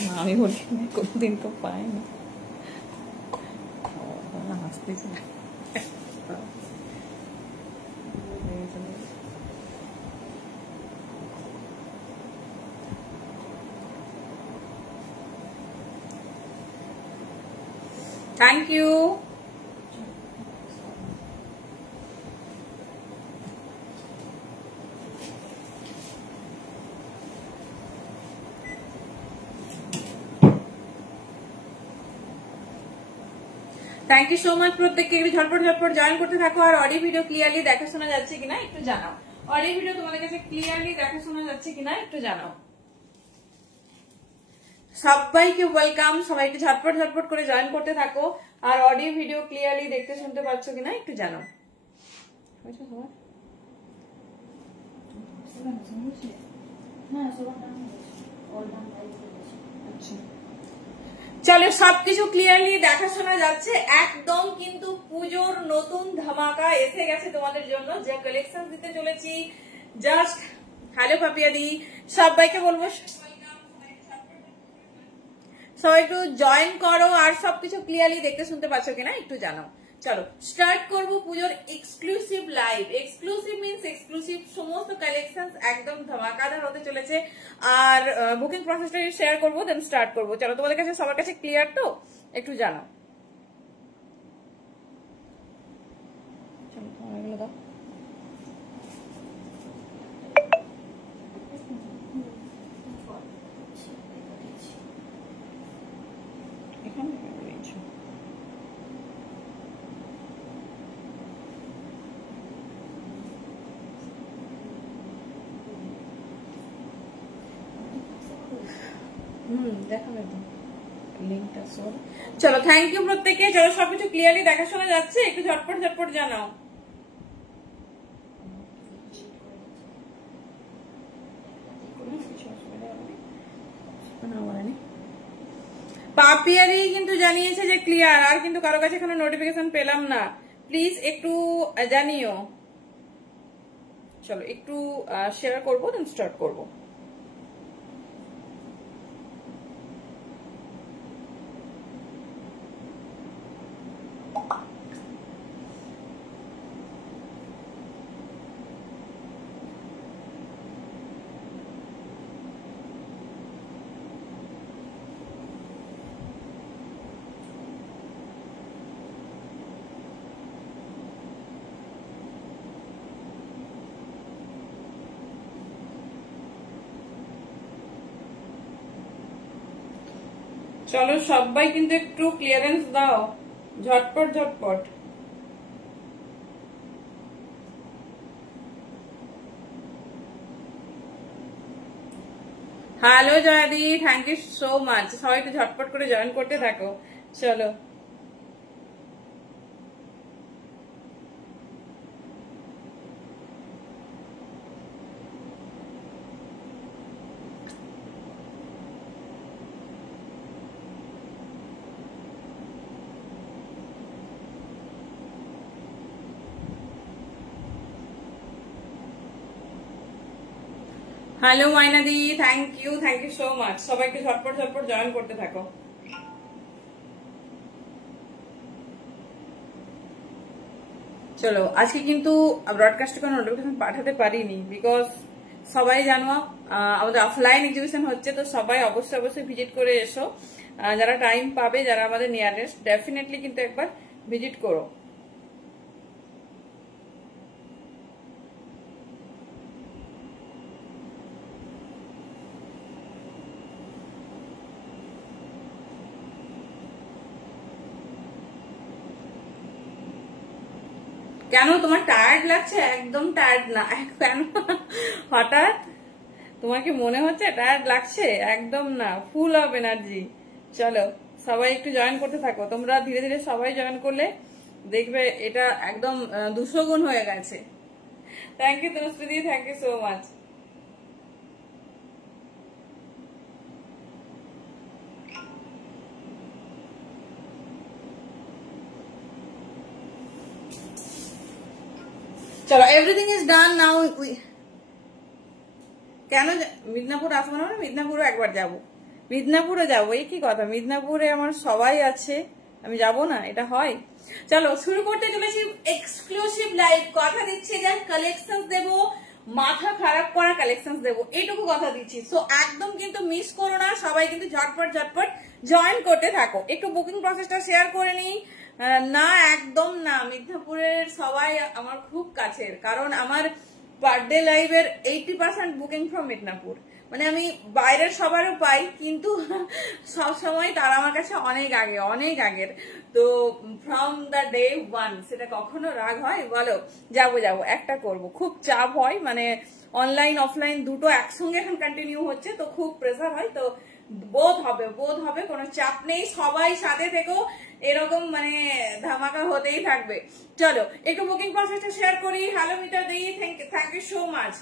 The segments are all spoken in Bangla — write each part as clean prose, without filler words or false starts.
আমি বলি কোনদিন তো পাই না, হাসতেছি। Thank you. Thank you so much প্রত্যেককে। একটু ঝটপট ঝটপট জয়েন করতে থাকো। আর অডিও ভিডিও ক্লিয়ারলি দেখা শোনা যাচ্ছে কিনা একটু জানাও। অডিও ভিডিও তোমাদের কাছে ক্লিয়ারলি দেখা শোনা যাচ্ছে কিনা একটু জানাও। সবাইকে ওয়েলকাম। সবাই একটু ঝটপট ঝটপট করে জয়েন করতে থাকো। আর অডিও ভিডিও ক্লিয়ারলি দেখতে শুনতে পাচ্ছ কিনা একটু জানাও। চলো, সবকিছু ক্লিয়ারলি দেখা শোনা যাচ্ছে একদম। কিন্তু পুজোর নতুন ধামাকা এসে গেছে তোমাদের জন্য, যে কালেকশন দিতে চলেছি। জাস্ট হ্যালো পাপিয়াদি, সবাইকে বলবো সবাই একটু জয়েন করো। আর সবকিছু ক্লিয়ারলি দেখতে শুনতে পাচ্ছ কিনা একটু জানাও। চলো স্টার্ট করবো পুজোর exclusive live. Exclusive means exclusive, সমস্ত কালেকশন একদম ধামাকাদার হতে চলেছে। আর বুকিং প্রসেসটা শেয়ার করবো, দেন স্টার্ট করবো। চলো, তোমাদের কাছে সবার কাছে ক্লিয়ার তো একটু জানাও। চলো এগুলো দাও। চলো থ্যাংক ইউ প্রত্যেকে। চলো সবকিছু ক্লিয়ারলি দেখা শোনা যাচ্ছে, একটু ঝটপট ঝটপট জানাও। পাপিয়ারি কিন্তু জানিয়েছে যে ক্লিয়ার। আর কিন্তু কারো কাছে এখনো নোটিফিকেশন পেলাম না, প্লিজ একটু জানিও। চলো একটু শেয়ার করবো, দেন স্টার্ট করবো। চলো সবাই কিন্তু একটু ক্লিয়ারেন্স দাও, ঝটপট ঝটপট। হ্যালো জয়াদি, থ্যাংক ইউ সো মাচ। সবাই একটু ঝটপট করে জয়েন করতে থাকো। চলো হ্যালো মাইনাদি, থ্যাংক ইউ সো মাচ। সবাইকে ঝটপট ঝটপট জয়েন করতে থাকো। চলো আজকে কিন্তু ব্রডকাস্টে কোনো নোটিফিকেশন পাঠাতে পারিনি, বিকজ সবাই জানো আমাদের অফলাইন এক্সিবিশন হচ্ছে, তো সবাই অবশ্যই অবশ্যই ভিজিট করে এসো। যারা টাইম পাবে, যারা আমাদের নিয়ারেস্ট, ডেফিনেটলি কিন্তু একবার ভিজিট করো। কেন তোমার টায়ার্ড লাগছে? একদম টায়ার্ড না। কেন হঠাৎ তোমার কি মনে হচ্ছে টায়ার্ড লাগছে? একদম না, ফুল অফ এনার্জি। চলো সবাই একটু জয়েন করতে থাকো। তোমরা ধীরে ধীরে সবাই জয়েন করলে দেখবে এটা একদম 200 গুণ হয়ে গেছে। Thank you Tanushree, thank you so much. চলো এভরিথিং ইজ ডান নাও। কেন মিদনাপুর আসবো না? মিদনাপুরও একবার যাবো, মিদনাপুরে যাবো, এই কি কথা, মিদনাপুরে আমার সবাই আছে, আমি যাব না, এটা হয়? চলো শুরু করতে চলেছি এক্সক্লুসিভ লাইভ। কথা দিচ্ছি যা কালেকশন দেবো, মাথা খারাপ করা কালেকশন দেবো, এইটুকু কথা দিচ্ছি। সো একদম কিন্তু মিস করো না, সবাই কিন্তু ঝটপট ঝটপট জয়েন করতে থাকো। একটু বুকিং প্রসেসটা শেয়ার করে নিই। না একদম না, মিদনাপুরের সবাই আমার খুব কাছের, কারণ আমার পার ডে লাইভের 80% বুকিং ফ্রম মিদনাপুর। মানে আমি বাইরের সবারও পাই, কিন্তু সব সময় তারা আমার কাছে অনেক আগে, অনেক আগের। তো ফ্রম দ্য ডে ওয়ান, সেটা কখনো রাগ হয় বলো? যাবো যাবো, একটা করব, খুব চাপ হয়, মানে অনলাইন অফলাইন দুটো একসঙ্গে এখন কন্টিনিউ হচ্ছে, তো খুব প্রেসার হয়। তো বোধ হবে, কোনো চাপ নেই, সবাই সাথে থেকেও এরকম মানে ধামাকা হতেই থাকবে। চলো একটু বুকিং প্রসেসটা শেয়ার করি। Hello Mita di, thank you so much.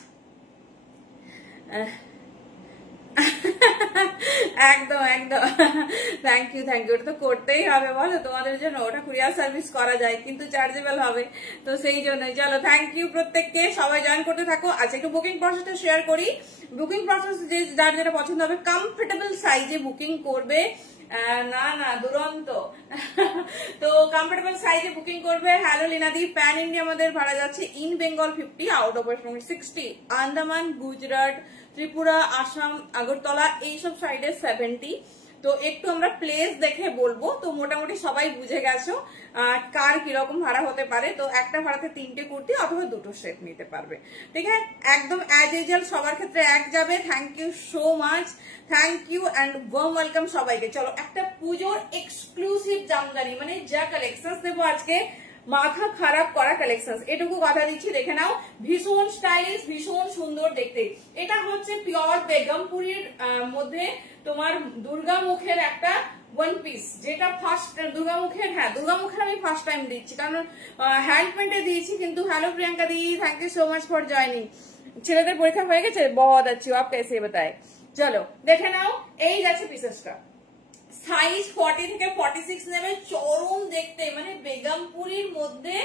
একদম একদম, থ্যাংক ইউ। ওটা তো করতেই হবে বলো, তোমাদের জন্য ওটা কুরিয়ার সার্ভিস করা যায়, কিন্তু চার্জেবল হবে, তো সেই জন্যই। চলো থ্যাংক ইউ প্রত্যেককে, সবাই জয়েন করতে থাকো। আচ্ছা একটু বুকিং প্রসেসটা শেয়ার করি। বুকিং প্রসেস যার যেটা পছন্দ হবে কমফোর্টেবল সাইজে বুকিং করবে। না না দুরন্ত, তো কমফোর্টেবল সাইজে বুকিং করবে। হ্যালো লিনাদি, প্যান ইন্ডিয়া আমাদের ভাড়া যাচ্ছে in Bengal 50, out of West Bengal 60, Andaman, Gujarat, Tripura, Assam, Agartala এইসব সাইডে 70। তো একটু আমরা প্লেস দেখে বলবো, তো মোটামুটি সবাই বুঝে গেছো কার কিরকম ভাড়া হতে পারে। তো একটা ভাড়াতে 3টে কুর্তি অথবা 2টো সেট নিতে পারবে, ঠিক আছে? একদম অ্যাজ ইউজুয়াল সবার ক্ষেত্রে এক যাবে। Thank you so much, thank you and warm welcome সবাইকে। চলো একটা পুজোর এক্সক্লুসিভ জামদানি, মানে যা কালেকশন দেবো আজকে, মাথা খারাপ করা কালেকশন, এটুকু কথা দিচ্ছি, দেখে নাও। ভীষণ স্টাইলিশ, ভীষণ সুন্দর দেখতে। এটা হচ্ছে পিওর বেগমপুরীর মধ্যে তোমার দুর্গামুখের একটা ওয়ান পিস, যেটা ফার্স্ট দুর্গামুখের, হ্যাঁ দুর্গামুখের আমি ফার্স্ট টাইম দিচ্ছি, কারণ হ্যান্ড পেন্টে দিয়েছি। কিন্তু hello Priyanka di, thank you so much for joining. ছেলেদের পরীক্ষা হয়ে গেছে, বহুত আচ্ছি, আপ कैसे बताए। চলো দেখে নাও, এই যাচ্ছে পিসেসটা। সাইজ 40 থেকে 46 নেবে, চরম দেখতে, মানে বেগমপুরীর মধ্যে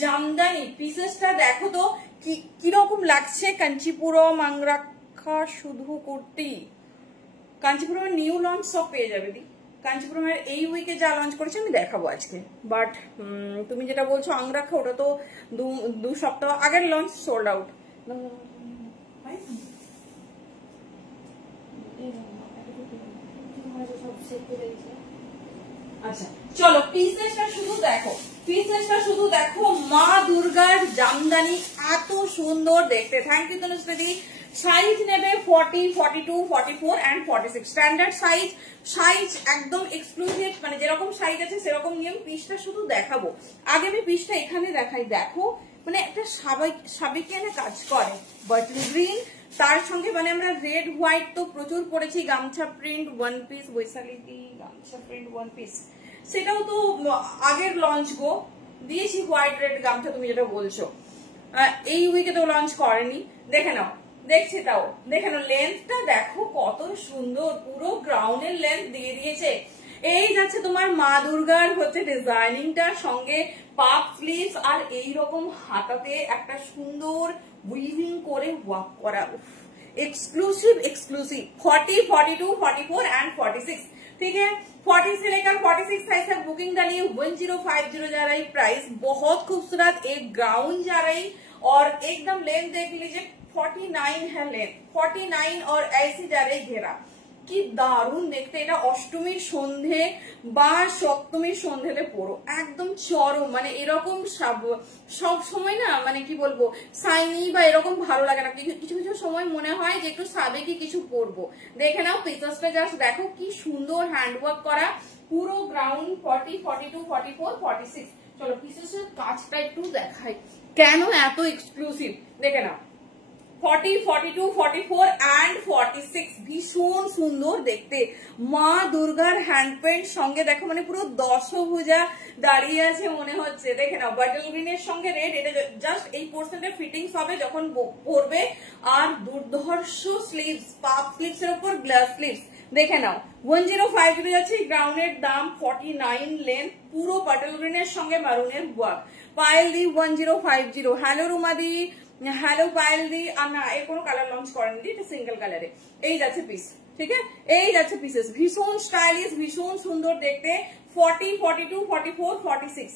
জামদানি। পিসেসটা দেখো তো কিরকম লাগছে। কাঞ্চিপুরম, আংরাক্ষা শুধু কুর্তি, কাঞ্চিপুরমের নিউ লঞ্চ সব পেয়ে যাবে দি। কাঞ্চিপুরমের এই উইকে যা লঞ্চ করেছে আমি দেখাবো আজকে, বাট তুমি যেটা বলছো আংরাক্ষা, ওটা তো 2 সপ্তাহ আগের লঞ্চ, সোল্ড আউট। আচ্ছা চলো পিসেসটা শুধু দেখো, পিসেসটা শুধু দেখো। মা দুর্গার জামদানি এত সুন্দর দেখতে। Thank you Tanushree. সাইজ নেবে 40, 42, 44 এন্ড 46, স্ট্যান্ডার্ড সাইজ। সাইজ একদম এক্সক্লুসিভ, মানে যেরকম সাইজ আছে সেরকম নিয়ম। পিসটা শুধু দেখাবো, আগে আমি পিসটা এখানে দেখাই। দেখো মানে একটা সাবেকিয়ানা কাজ করে, বটল গ্রিন, তার সঙ্গে মানে আমরা রেড হোয়াইট তো প্রচুর পড়েছি। গামছা প্রিন্ট ওয়ান পিস, বৈশালী গামছা প্রিন্ট ওয়ান পিস, সেটাও তো আগের লঞ্চ গো, দিয়েছি হোয়াইট রেড গামছা তুমি যেটা বলছো। এই উইকে তো লঞ্চ করেনি, দেখে নাও। দেখছি তাও দেখে নাও, লেন্থটা দেখো কত সুন্দর, পুরো গ্রাউন্ডের লেন্থ দিয়ে দিয়েছে। এই যাচ্ছে তোমার মা দুর্গার হচ্ছে ডিজাইনিংটার সঙ্গে পাপ স্লিভস, আর এইরকম হাতাতে একটা সুন্দর উইভিং করে ওয়ার্ক করা। एक्सक्लूसिव 40, 42, 44 एंड 46, ठीक है। 40 से लेकर 46 साइज तक बुकिंग डालिए। 1050 जा रही प्राइस, बहुत खूबसूरत एक गाउन जा रही, और एकदम लेंथ देख लीजिए 49 है लेंथ, 49, और ऐसी जा रही घेरा। কি দারুণ দেখতে। এটা অষ্টমীর সন্ধে বা সপ্তমীর সন্ধেতে পরো, একদম চরম। মানে এরকম সব সময় না, মানে কি বলবো, সাইনি বা এরকম ভালো লাগে না, কিছু কিছু সময় মনে হয় যে একটু সাবেকি কিছু পরবো। দেখে নাও পিসেসটা, জাস্ট দেখো কি সুন্দর হ্যান্ডওয়ার্ক করা, পুরো গ্রাউন্ড 40, 42, 44, 46। চলো পিসেসের কাজটা একটু দেখাই, কেন এত এক্সক্লুসিভ, দেখে নাও। 40, 42, 44 एंड 46 ভীষণ সুন্দর দেখতে। মা দুর্গার হ্যান্ড পেন্ট সঙ্গে দেখো, মানে পুরো দশভুজা দাঁড়িয়ে আছে মনে হচ্ছে। দেখে নাও বাটল গ্রিনের সঙ্গে রেড, এটা জাস্ট এই পোর্শনটা ফিটিংস হবে যখন পরবে। আর দুর্ধর্ষ স্লিভস, পাপ স্লিভস এর উপর গ্লাস স্লিভস, দেখে নাও। 1050 যাচ্ছে, গ্রাউন্ডের দাম 49, লেন্থ পুরো বাটল গ্রিনের সঙ্গে মারুনের ওয়ার্ক। পায়েল দি 1050, হ্যালো রুমাদি, হ্যালো পায়েল দি। না এর কোনো কালার লঞ্চ করেনি, এটা সিঙ্গেল কালারে। এই যাচ্ছে পিস, ঠিক আছে, এই যাচ্ছে পিসেস, ভীষণ স্টাইলিশ, ভীষণ সুন্দর দেখতে। 40, 42, 44, 46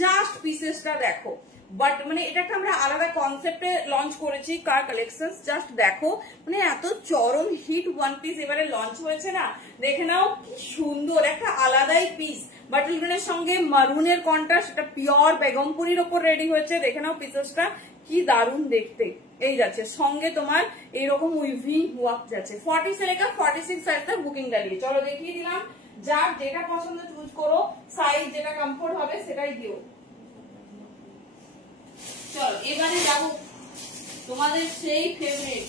জাস্ট পিসেসটা দেখো। বাট মানে এটা একটা আমরা আলাদা কনসেপ্টে লঞ্চ করেছি কার কালেকশনস, জাস্ট দেখো মানে এত চরম হিট ওয়ান পিস এবারে লঞ্চ হয়েছে না, দেখে নাও কি সুন্দর একটা আলাদাই পিস। বাটল গ্রিনের সঙ্গে মারুনের কন্ট্রাস্ট, এটা পিওর বেগমপুরির ওপর রেডি হয়েছে, দেখে নাও পিসেসটা কি দারুণ দেখতে। এই যাচ্ছে সঙ্গে তোমার এইরকম উইভিং ওয়ার্ক যাচ্ছে। 40 से लेकर 46 সাইজ तक বুকিং ডালিয়ে। চলো দেখিয়ে দিলাম, যার যেটা পছন্দ চুজ করো, সাইজ যেটা কমফোর্ট হবে সেটাই দিও। চলো এবারে যাবো তোমাদের সেই ফেভারিট,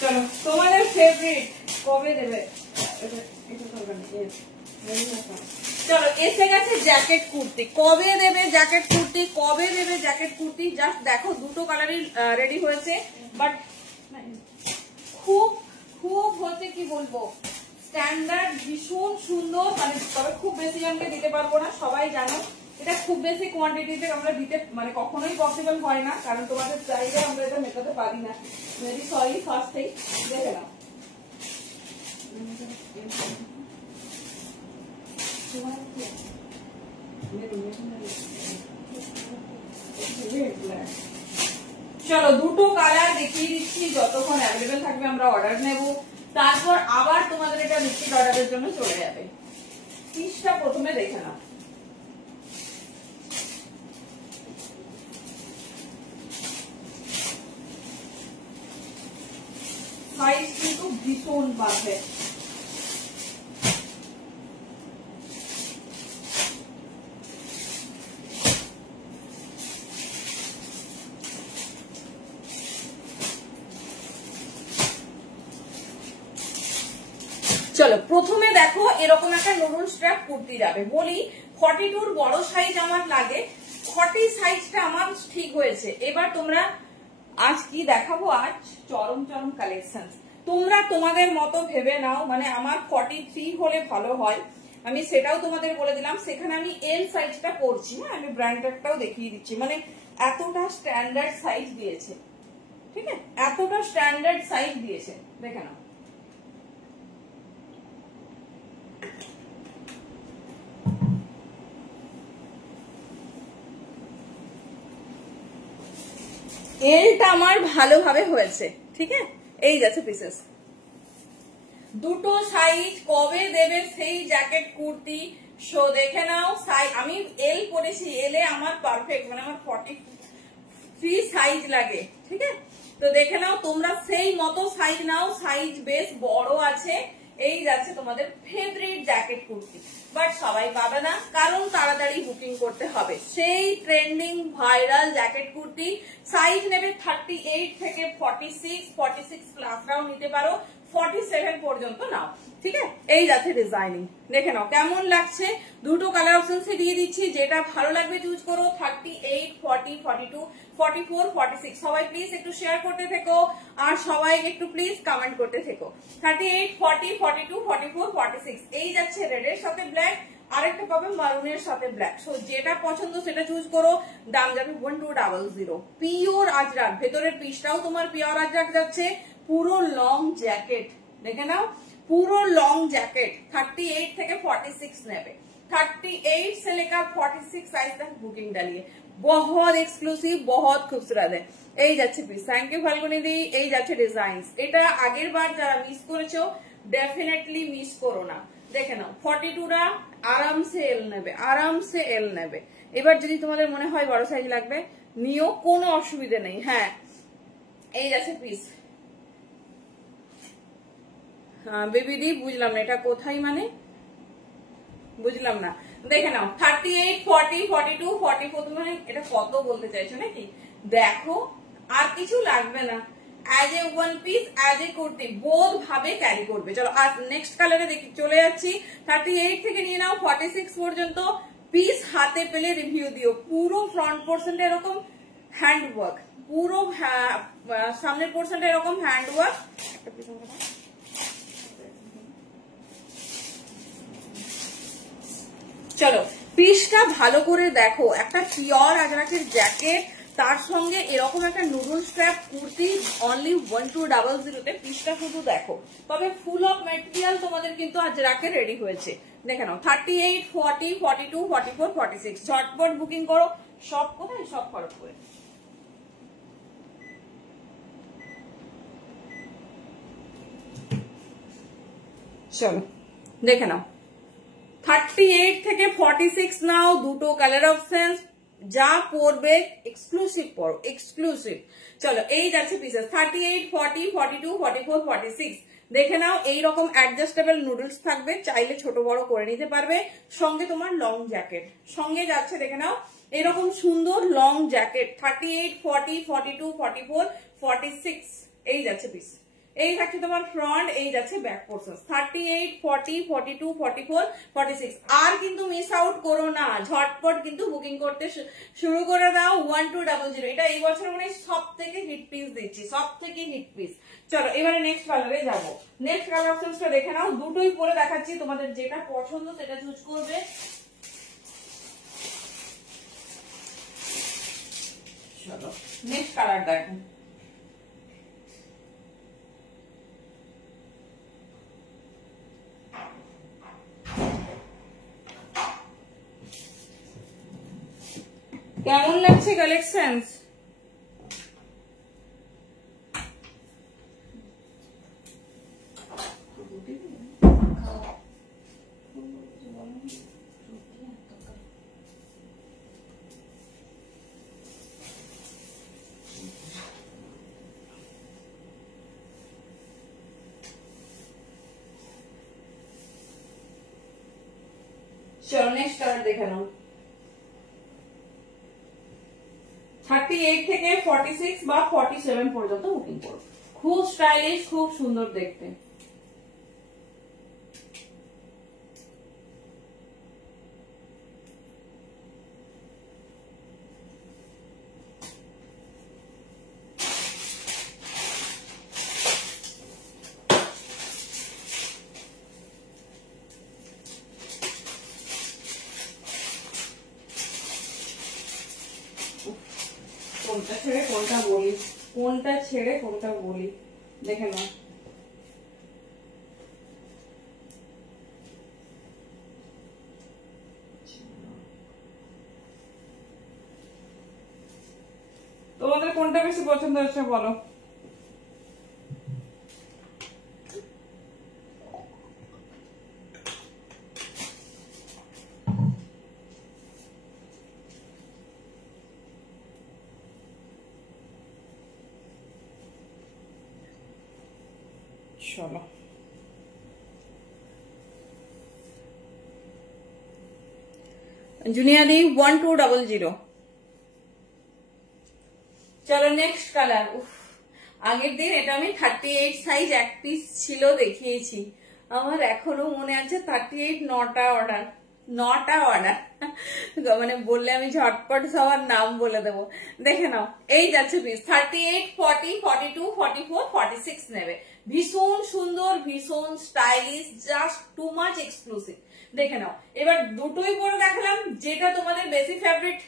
চলো তোমাদের ফেভারিট কবে দেবে, চলো এসে গেছে জ্যাকেট কুর্তি। কবে দেবে জ্যাকেট কুর্তি, কবে দেবে জ্যাকেট কুর্তি, জাস্ট দেখো দুটো কালারই রেডি হয়েছে। বাট খুব খুব হচ্ছে কি বলবো স্ট্যান্ডার্ড, ভীষণ সুন্দর, মানে তবে খুব বেশি আমাকে দিতে পারবো না, সবাই জানো এটা খুব বেশি কোয়ান্টিটিতে আমরা দিতে মানে কখনোই পসিবল হয় না, কারণ তোমাদের চাইলে আমরা এটা মেটাতে পারি না। ভেরি সরি ফার্স্টেই দেখে নাও। চলো দুটো কালার দেখিয়ে দিচ্ছি, যতক্ষণ অ্যাভেলেবেল থাকবে আমরা অর্ডার নেব, তারপর আবার তোমাদের এটা রিপিট অর্ডারের জন্য চলে যাবে। পিসটা প্রথমে দেখে নাও, সাইজ কিন্তু ভীষণ পারফেক্ট। চলো প্রথমে দেখো এরকম একটা নরুল স্ট্র্যাপ কুর্তি যাবে, বলি 42 বড় সাইজ আমার লাগে, 40 সাইজটা আমার ঠিক হয়েছে। এবার তোমরা আজ কি দেখাবো, আজ চরম চরম কালেকশন, তোমরা তোমাদের মতো ভেবে নাও। মানে আমার 43 হলে ভালো হয়, আমি সেটাও তোমাদের বলে দিলাম। সেখানে আমি এল সাইজটা পরছি, হ্যাঁ আমি ব্র্যান্ডটাও দেখিয়ে দিচ্ছি। মানে এতটা স্ট্যান্ডার্ড সাইজ দিয়েছে, ঠিক আছে, এতটা স্ট্যান্ডার্ড সাইজ দিয়েছে, দেখে নাও। এলটা আমার ভালোভাবে হয়েছে, ঠিক আছে, এই যাচ্ছে পিসেস। দুটো সাইজ কবে দেবে সেই জ্যাকেট কুর্তি, শো দেখে নাও। আমি এল পরেছি, এলে আমার পারফেক্ট, মানে আমার 43 সাইজ লাগে, ঠিক আছে। তো দেখে নাও তোমরা সেই মতো সাইজ নাও, সাইজ বেশ বড় আছে। এই যাচ্ছে তোমাদের ফেভারিট জ্যাকেট কুর্তি, বাট সবাই পাবে না, কারণ তাড়াতাড়ি বুকিং করতে হবে। সেই trending viral jacket kurti, size নেবে 38 থেকে 46, 46 প্লাসরাও নিতে পারো, 47 পর্যন্ত নাও, ঠিক আছে। এই যাচ্ছে ডিজাইনিং, দেখে নাও কেমন লাগছে। দুটো কালার অপশন দিয়ে দিচ্ছি, যেটা ভালো লাগবে চুজ করো। 38, 40, 42, 44, 46 সবাই প্লিজ একটু শেয়ার করতে থেকো, আর সবাই একটু প্লিজ কমেন্ট করতে থেকো। 38, 40, 42, 44, 46 এই যাচ্ছে রেডের সাথে ব্ল্যাক, আরেকটা পাবে মারুনের সাথে ব্ল্যাক। সো যেটা পছন্দ সেটা চুজ করো। দাম যাবে 1200। পিওর আজরাক, ভেতরের পিসটাও তোমার পিওর আজরাক যাচ্ছে। পুরো লং জ্যাকেট, দেখে নাও পুরো লং জ্যাকেট। 38 থেকে 46 নেবে, 38 से लेकर 46 साइज तक बुकिंग डालिए। बहुत एक्सक्लूसिव, बहुत खूबसूरत है। এই যাচ্ছে পিস। থ্যাংক ইউ ফাল্গুনি দি। এই যাচ্ছে ডিজাইনস। এটা আগের বার যারা মিস করেছো ডেফিনেটলি মিস করো না। দেখে নাও 42রা আরামসে এল নেবে, আরামসে এল নেবে। এবার যদি তোমাদের মনে হয় বড় সাইজ লাগবে নিও, কোনো অসুবিধা নেই। হ্যাঁ এই যাচ্ছে পিস। বেবি দি বুঝলাম না এটা কোথায়, মানে বুঝলাম না। দেখে নাও 38, 40, 42, 44 মানে এটা কত বলতে চাইছো নাকি? দেখো আর কিছু লাগবে না, as a one piece, as a kurti বোধ ভাবে ক্যারি করবে। চলো আর নেক্সট কালারে দেখি চলে যাচ্ছি। 38 থেকে নিয়ে নাও 46 পর্যন্ত পিস হাতে পেলে রিভিউ দিও। পুরো ফ্রন্ট পোর্শনটা এরকম হ্যান্ড ওয়ার্ক, পুরো সামনের পোর্শনটা এরকম হ্যান্ড ওয়ার্ক। চলো পিসটা ভালো করে দেখো, একটা পিওর আজরাকের জ্যাকেট, তার সঙ্গে এরকম একটা নুডল স্ট্র্যাপ কুর্তি অনলি 1200 পিসটা শুধু দেখো। তবে ফুল অফ ম্যাটেরিয়াল তোমাদের কিন্তু আজ রাখে রেডি হয়েছে। দেখে নাও 38, 40, 42, 44, 46 ঝটপট বুকিং করো। সব কোথায়? সব খড়গপুরে। চলো দেখে নাও 38 থেকে 46 নাও, দুটো কালার অপশন, যা পরবে এক্সক্লুসিভ পরো, এক্সক্লুসিভ। চলো এই যাচ্ছে পিসেস 38, 40, 42, 44, 46 দেখে নাও। এইরকম অ্যাডজাস্টেবল নুডলস থাকবে, চাইলে ছোট বড় করে নিতে পারবে। সঙ্গে তোমার লং জ্যাকেট সঙ্গে যাচ্ছে, দেখে নাও এরকম সুন্দর লং জ্যাকেট 38, 40, 42, 44, 46 এই যাচ্ছে পিস। এই থাকছে তোমার ফ্রন্ট, এই যাচ্ছে ব্যাক পোর্শন 38, 40, 42, 44, 46। আর কিন্তু মিস আউট করো না, ঝটপট কিন্তু বুকিং করতে শুরু করে দাও। 1200 এটা এই বছর মানে সব থেকে হিট পিস দিচ্ছি, সব থেকে হিট পিস। চলো এবারে নেক্সট কালারে যাবো। নেক্সট কালার অপশনটা দেখে নাও, দুটোই পরে দেখাচ্ছি, তোমাদের যেটা পছন্দ সেটা চুজ করবে। চলো নেক্সট কালার দেখো। কেমন লাগছে কালেকশন? চলো নেক্সট কালার দেখে নাও। 38 থেকে 46 বা 47 পর্যন্ত বুকিং করো। খুব স্টাইলিশ, খুব সুন্দর দেখতে। কোনটা ছেড়ে কোনটা বলি, কোনটা ছেড়ে কোনটা বলি দেখে নাও। তোমাদের কোনটা বেশি পছন্দ হচ্ছে বলো। চলো জুনিয়ারি 1200। চলো নেক্সট কালার। আগের দিন এটা আমি 38 সাইজ এক পিস ছিল দেখিয়েছি, আমার এখনো মনে আছে 38 9টা অর্ডার, 9টা অর্ডার মানে বললে আমি ঝটপট সবার নাম বলে দেবো। দেখে নাও এই যাচ্ছে পিস 38, 40, 42, 44, 46 নেবে। ভীষণ সুন্দর, ভীষণ stylish, just too much exclusive. দেখে নাও এবার দুটোই পরে দেখালাম, যেটা তোমাদের বেশি ফেভারিট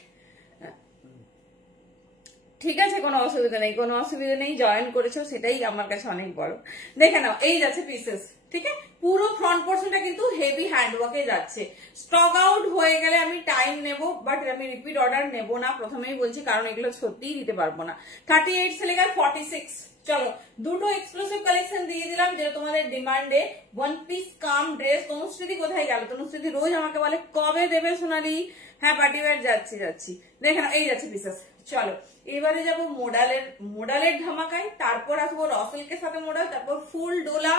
ঠিক আছে, কোনো অসুবিধা নেই, কোনো অসুবিধা নেই, জয়েন করেছো সেটাই আমার কাছে অনেক বড়। দেখে নাও এই যাচ্ছে পিসেস, ঠিক আছে। পুরো ফ্রন্ট পোর্শনটা কিন্তু হেভি হ্যান্ডওয়ার্কে যাচ্ছে। স্টক আউট হয়ে গেলে আমি টাইম নেব, বাট আমি রিপিট অর্ডার নেব না, প্রথমেই বলছি, কারণ এগুলো সত্যিই দিতে পারবো না। 38 से लेकर 46। চলো দুটো এক্সক্লুসিভ কালেকশন দিয়ে দিলাম, যেটা তোমাদের ডিমান্ডে। ওয়ান পিস কাম ড্রেস। তনুশ্রীতি কোথায় গেল? তনুশ্রীতি রোজ আমাকে বলে কবে দেবে সোনালি। হ্যাঁ পার্টি ওয়্যার যাচ্ছি। দেখে নাও এই যাচ্ছে পিসেস। চলো এবারে যাবো মোডালের ধামাকায়, তারপর আসবো রসেলকের সাথে মোডাল, তারপর ফুল ডোলা,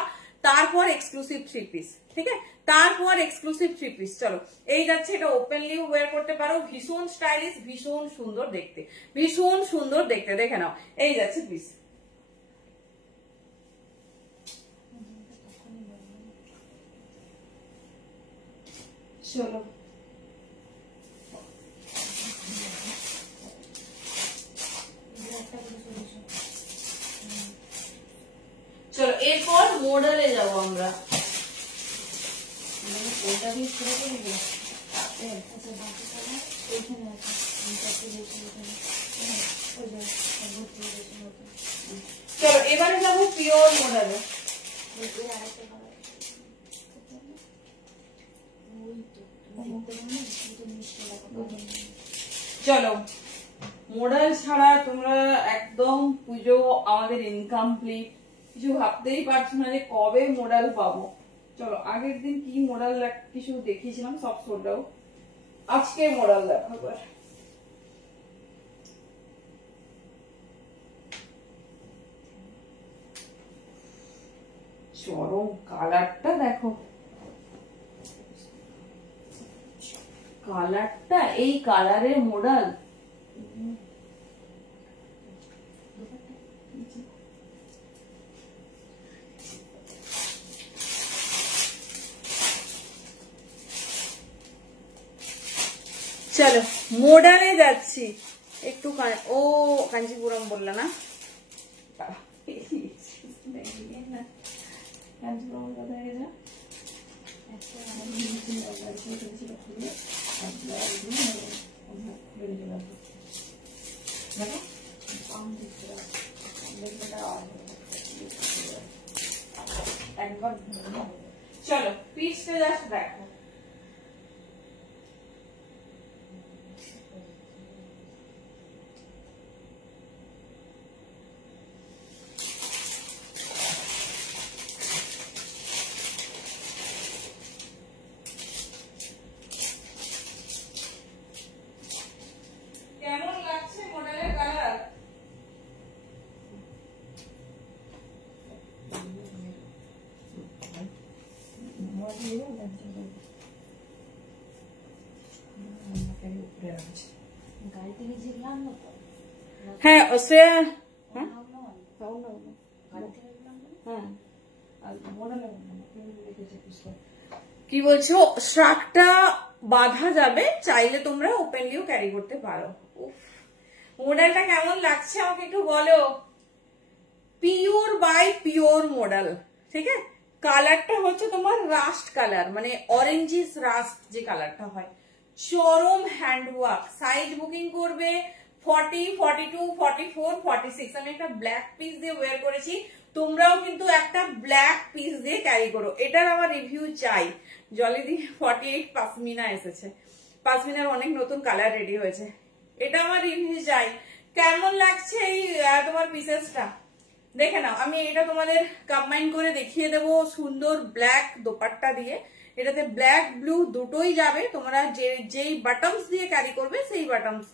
তারপর এক্সক্লুসিভ 3 পিস, ঠিক আছে, তারপর এক্সক্লুসিভ 3 পিস। চলো এই যাচ্ছে, এটা ওপেনলি ওয়্যার করতে পারো, ভীষণ স্টাইলিশ, ভীষণ সুন্দর দেখতে, ভীষণ সুন্দর দেখতে। দেখে নাও এই যাচ্ছে পিস। চলো চলো এরপর মডেলে যাবো আমরা। কোনটা দিয়ে শুরু করবো? চলো এবারে যাবো পিওর মডেলে। চলো মডেল ছাড়া তোমরা একদম পুজো আমাদের ইনকমপ্লিট, কিছু ভাবতেই পারছো না যে কবে মডেল পাবো। চলো আগের দিন কি মডেল কিছু দেখিয়েছিলাম সব সোল্ডাও, আজকে মডেল দেখাবো। চরম কালারটা দেখো, কালারটা এই কালারের মডেল। চলো মডার্নে যাচ্ছি একটু। ও কাঞ্চিপুরম বললে না, কাঞ্চিপুরম কোথায় গেছে? চলো পিসটা জাস্ট দেখো, কেমন লাগছে মডেলের কালার? হ্যাঁ শ্রেয়া, হ্যাঁ কি বলছো? শার্টটা বাঁধা যাবে, চাইলে তোমরা ওপেনলিও ক্যারি করতে পারো। মডেলটা কেমন লাগছে আমাকে একটু বলো। পিওর বাই পিওর মডেল, ঠিক আছে। কালারটা হচ্ছে তোমার রাস্ট কালার, মানে অরেঞ্জিস রাস্ট যে কালারটা হয়, চরম হ্যান্ডওয়ার্ক। সাইজ বুকিং করবে 40, 42, 44, 46। আমি একটা ব্ল্যাক পিস দিয়ে ওয়্যার করেছি, তোমরাও কিন্তু একটা ব্ল্যাক পিস দিয়ে ক্যারি করো। এটার আমার রিভিউ চাই। জলিদি 48 পাসমিনা এসেছে, পাসমিনার অনেক নতুন কালার রেডি হয়েছে, এটা আমার রিভিউ চাই। কেমন লাগছে এই তোমার পিসেসটা দেখে নাও। আমি এটা তোমাদের কম্বাইন করে দেখিয়ে দেবো সুন্দর ব্ল্যাক দোপাট্টা দিয়ে। এটাতে ব্ল্যাক ব্লু দুটোই যাবে, তোমরা যেই বাটমস দিয়ে ক্যারি করবে সেই বাটমস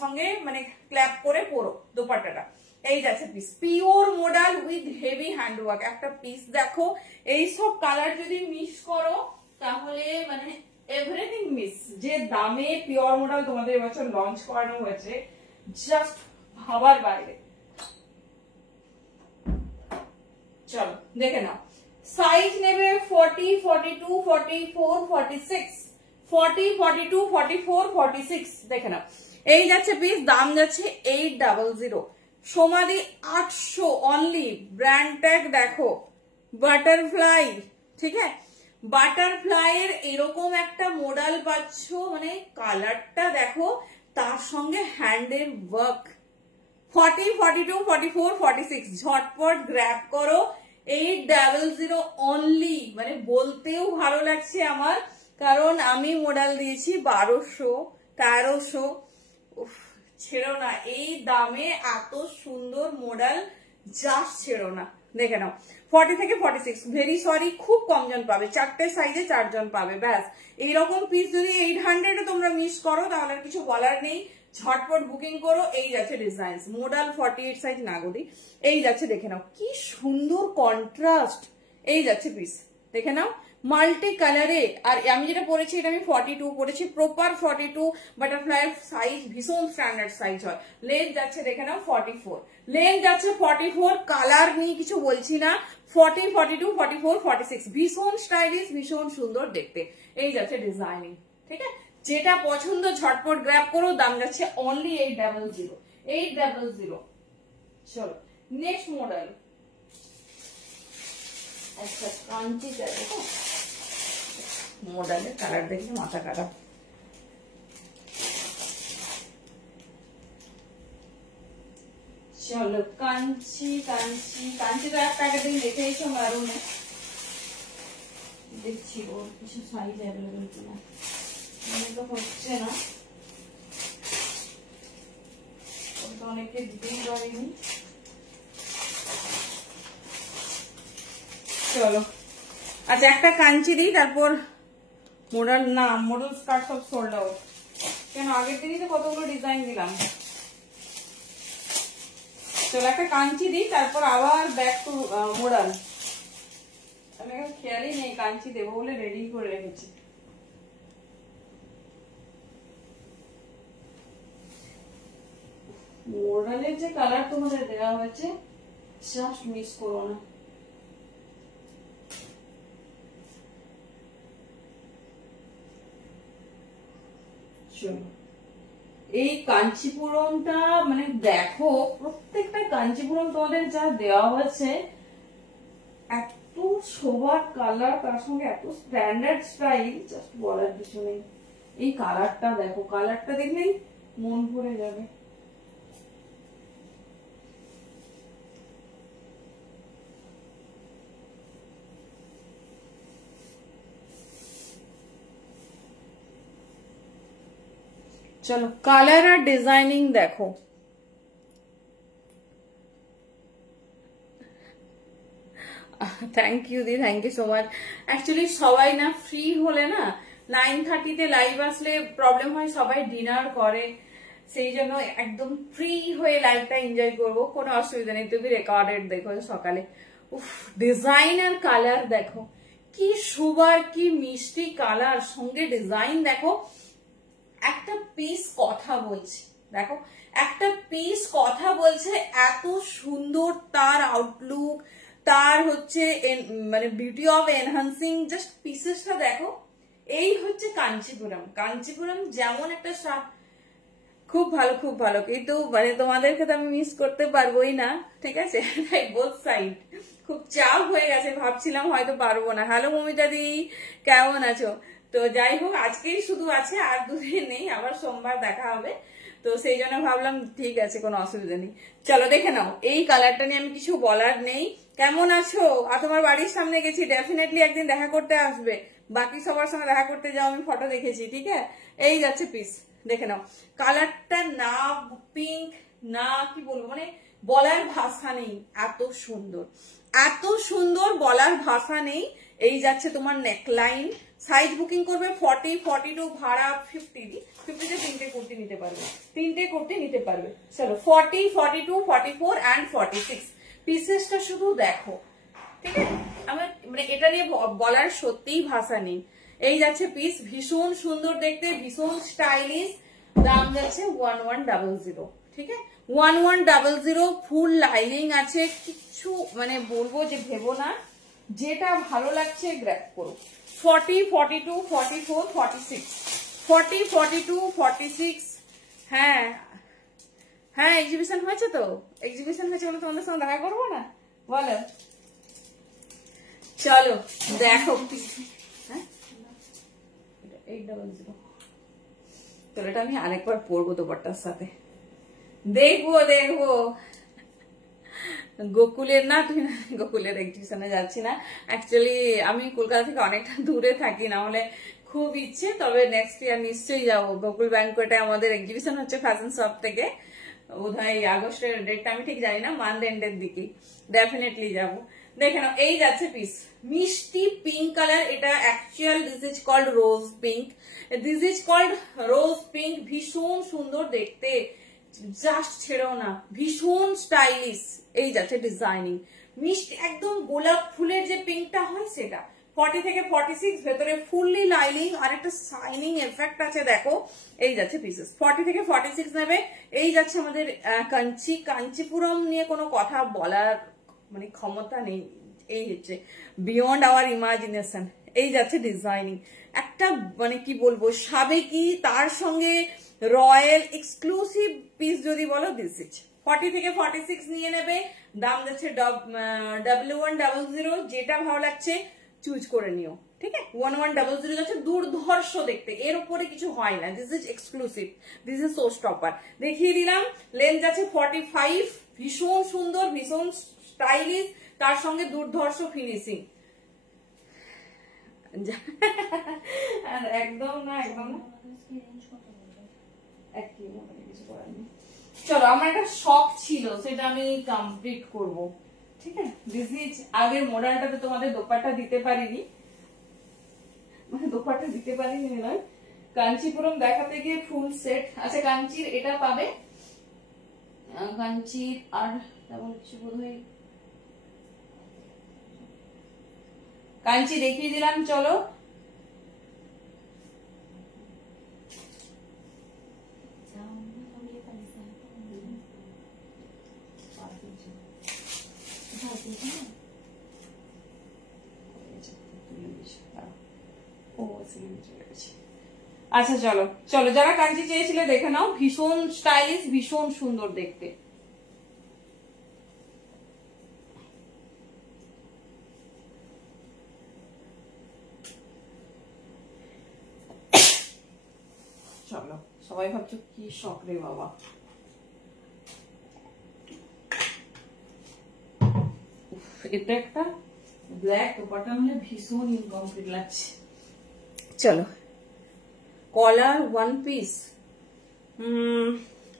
সঙ্গে মানে ক্ল্যাপ করে পরো দোপাট্টাটা। এই যাচ্ছে piece, pure model with heavy handwork. একটা পিস দেখো, এইসব কালার যদি মিক্স করো তাহলে মানে এভরিথিং মিস। যে দামে পিওর মডেল তোমাদের এবছর লঞ্চ করানো হয়েছে জাস্ট ভাবার বাইরে। চলো দেখে নাও, সাইজ নেবে 40, 42, 44, 46, 40, 42, 44, 46। দেখে নাও এই যাচ্ছে পিস, দাম যাচ্ছে 800। সমাধি 800 অনলি। ব্র্যান্ড ট্যাগ দেখো, বাটারফ্লাই, ঠিক আছে। বাটারফ্লাই এর এরকম একটা মডেল পাচ্ছ, মানে কালারটা দেখো, তার সঙ্গে হ্যান্ডের ওয়ার্ক। 40, 42, 44, 46 ঝটপট গ্র্যাব করো। 800 অনলি। মানে বলতেও ভালো লাগছে আমার, কারণ আমি মডেল দিয়েছি 1200, 1300। ছেড়ো না, এই দামে এত সুন্দর মডেল জাস্ট ছেড়ো না। দেখে নাও 40 থেকে 46, ভেরি সরি খুব কম জন পাবে, 4টে সাইজে 4 জন পাবে ব্যাস। এইরকম পিস যদি 800 তোমরা মিস করো তাহলে আর কিছু বলার নেই। ঝটপট বুকিং করো। এই যাচ্ছে ডিজাইন, মডেল 48 সাইজ নাগরি। এই যাচ্ছে, দেখে নাও কি সুন্দর কন্ট্রাস্ট। এই যাচ্ছে পিস, দেখে নাও মাল্টি কালারে। আর আমি যেটা পরেছি এটা আমি 42 পরেছি, প্রপার 42। বাটারফ্লাই সাইজ ভীষণ স্ট্যান্ডার্ড সাইজ হয়। লেন্থ যাচ্ছে দেখে নাও 44, লেন্থ যাচ্ছে 44। কালার নিয়ে কিছু বলছি না, 40, 42, 44, 46 ভীষণ স্টাইলিশ, ভীষণ সুন্দর দেখতে। এই যাচ্ছে ডিজাইনিং, ঠিক আছে। যেটা পছন্দ ঝটপট গ্র্যাব করো। দাম যাচ্ছে অনলি 800, 800। চলো নেক্সট মডেল। আচ্ছা কাঞ্চি দেখো, মডেলের কালার দেখলে মাথা খারাপ। চলো কাঞ্চি কাঞ্চি কাঞ্চিটা এক প্যাকেট দিন দেখে এসো মারুনে, দেখছি ওর কিছু সাইজ অ্যাভেলেবেল কিনা, তো হচ্ছে না, ওটা অনেকে দিতেই পারিনি। চলো আচ্ছা একটা কাঞ্চি দিই, তারপর মডেল না মডেল স্কার্ট সব সোল্ড আউট, কেন আগের দিনই তো কতগুলো ডিজাইন দিলাম। চলো একটা কাঞ্চি দিই, তারপর আবার ব্যাক টু মডেল। আমি এখন খেয়ালই নেই কাঞ্চি দেবো বলে রেডি করে রেখেছি। মডেলের যে কালার তোমাদের দেওয়া হয়েছে জাস্ট মিস করো না। চলো এই কাঞ্চিপুরমটা মানে দেখো, প্রত্যেকটা কাঞ্চিপুরম তোমাদের যা দেওয়া হয়েছে এত সোবার কালার, তার সঙ্গে এত স্ট্যান্ডার্ড স্টাইল, জাস্ট বলার কিছু নেই। এই কালারটা দেখো, কালারটা দেখলেই মন ভরে যাবে। চলো কালার আর ডিজাইনিং দেখো, thank you di, thank you so much. Actually সবাই না ফ্রি হলে না 9:30 লাইভ আসলে প্রবলেম হয়, সবাই ডিনার করে, সেই জন্য একদম ফ্রি হয়ে লাইভটা এনজয় করবো, কোনো অসুবিধা নেই। তুমি রেকর্ডেড দেখো সকালে, উফ ডিজাইন আর কালার দেখো কি সুবার, কি মিষ্টি কালার, সঙ্গে ডিজাইন দেখো। একটা পিস কথা বলছে, দেখো একটা পিস কথা বলছে, এত সুন্দর তার আউটলুক, তার হচ্ছে মানে বিউটি অফ এনহান্সিং, জাস্ট পিসেসটা দেখো। এই হচ্ছে কাঞ্চিপুরম। কাঞ্চিপুরম যেমন একটা খুব ভালো, খুব ভালো, কিন্তু মানে তোমাদেরকে তো আমি মিস করতে পারবোই না, ঠিক আছে, তাই বোথ সাইড খুব চাপ হয়ে গেছে, ভাবছিলাম হয়তো পারবো না। হ্যালো মমিতা দি, কেমন আছো? তো যাই হোক আজকেই শুধু আছে, আর দুদিন নেই, আবার সোমবার দেখা হবে, তো সেই জন্য ভাবলাম ঠিক আছে কোনো অসুবিধা নেই। চলো দেখে নাও, এই কালারটা নিয়ে আমি কিছু বলার নেই। কেমন আছো? আর তোমার বাড়ির সামনে গেছি, ডেফিনেটলি একদিন দেখা করতে আসবে, বাকি সবার সঙ্গে দেখা করতে যাও, আমি ফটো দেখেছি, ঠিক আছে। এই যাচ্ছে পিস, দেখে নাও কালারটা, না পিঙ্ক না কি বলবো, মানে বলার ভাষা নেই, এত সুন্দর, এত সুন্দর, বলার ভাষা নেই। এই যাচ্ছে তোমার নেকলাইন, সাইজ বুকিং করবে 40, 42 ভাড়া 50 50-তে তিনটে কুর্তি নিতে পারবে, তিনটে কুর্তি নিতে পারবে। চলো 40, 42, 44 and 46 পিসেসটা শুধু দেখো, ঠিক আছে। আমার মানে এটা নিয়ে বলার সত্যিই ভাষা নেই। এই যাচ্ছে পিস, ভীষণ সুন্দর দেখতে, ভীষণ স্টাইলিশ, দাম যাচ্ছে 1100, ঠিক আছে 1100, ফুল লাইনিং আছে, কিছু মানে বলবো যে ভেবো না, যেটা ভালো লাগছে গ্র্যাব করো। 40, 42, 44, 46, 40, 42, 46, হ্যাঁ হ্যাঁ এক্সিবিশন হয়েছে, তো এক্সিবিশন হয়েছে বলে তোমাদের সঙ্গে দেখা করবো না, বলো। চলো দেখো, হ্যাঁ 800, চলো এটা আমি আরেকবার পরবো দোপাট্টার সাথে, দেখবো দেখবো। গোকুলের না, তুমি গোকুলের এক্সিবিশনে যাচ্ছি না, অ্যাকচুয়ালি আমি কলকাতা থেকে অনেকটা দূরে থাকি, না হলে খুব ইচ্ছে, তবে নেক্সট ইয়ার নিশ্চয়ই যাবো। গোকুল ব্যাংকোয়েটে আমাদের এক্সিবিশন হচ্ছে ফ্যাশন শপ থেকে, বোধহয় আগস্টের ডেটটা আমি ঠিক জানি না, মান্থ এন্ডের দিকে, ডেফিনেটলি যাবো। দেখে নাও এই যাচ্ছে পিস, মিষ্টি পিঙ্ক কালার, এটা actual this is called rose pink, this is called rose pink, ভীষণ সুন্দর দেখতে, জাস্ট ছেড়েও না, ভীষণ স্টাইলিশ। এই যাচ্ছে ডিজাইনিং, মিষ্টি একদম গোলাপ ফুলের যে পিঙ্কটা হয় সেটা, 40 থেকে 46, ভেতরে ফুললি লাইনিং আর একটা শাইনিং এফেক্ট আছে, দেখো। এই যাচ্ছে পিসেস, 40 থেকে 46 নেবে। এই যাচ্ছে আমাদের কাঞ্চিপুরম নিয়ে কোনো কথা বলার মানে ক্ষমতা নেই, এই হচ্ছে বিয়ন্ড আওয়ার ইমাজিনেশন। এই যাচ্ছে ডিজাইনিং, একটা মানে কি বলবো সাবেকি, তার সঙ্গে রয়্যাল এক্সক্লুসিভ পিস যদি বলো, দিস ইজ 40 থেকে 46 নিয়ে নেবে, দাম যাচ্ছে 1100, যেটা ভালো লাগছে চুজ করে নিও, ঠিক আছে 1100 যাচ্ছে, দুর্ধর্ষ দেখতে, এর উপরে কিছু হয় না, this is exclusive, this is show stopper. দেখিয়ে দিলাম, লেন্থ আছে 45, ভীষণ সুন্দর, ভীষণ স্টাইলিশ, তার সঙ্গে দুর্ধর্ষ ফিনিশিং। একদম না, একদম না, কিছু করার নেই। চলো, আমার একটা শখ ছিল, সেটা আমি কমপ্লিট করব, ঠিক আছে। দিস ইজ, আগের মডেলটাতে তোমাদের দোপাট্টা দিতে পারিনি, মানে দোপাট্টা দিতে পারিনি নয়, কাঞ্চিপুরম দেখাতে গিয়ে ফুল সেট। আচ্ছা, কাঞ্চির এটা পাবে, কাঞ্চির আর তেমন কিছু বোধ হয়, কাঞ্চি দেখিয়ে দিলাম। চলো, আচ্ছা চলো চলো, যারা কাঞ্চি চেয়েছিলে দেখে নাও, ভীষণ স্টাইলিশ, ভীষণ সুন্দর দেখতে। চলো, সবাই ভাবছো কি শখ রে বাবা, এটা একটা ব্ল্যাক দোপাট্টা হলে ভীষণ ইনকমপ্লিট লাগছে। চলো, কলার ওয়ান পিস,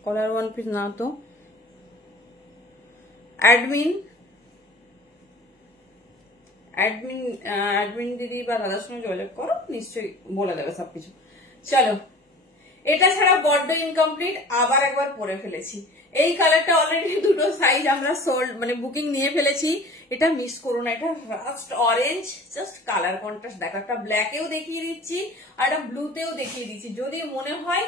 কলার ওয়ান পিস না তো, অ্যাডমিন দিদি বা দাদার সঙ্গে যোগাযোগ করো, নিশ্চয়ই বলে দেবে সবকিছু। চলো, এটা ছাড়া বড্ড ইনকমপ্লিট, আবার একবার পরে ফেলেছি। এই কালারটা অলরেডি দুটো সাইজ আমরা সোল্ড, মানে বুকিং নিয়ে ফেলেছি, এটা মিস করো না। এটা rushed orange, just colour contrast দেখো, একটা ব্ল্যাকেও দেখিয়ে দিচ্ছি আর একটা ব্লুতেও দেখিয়ে দিচ্ছি। যদি মনে হয়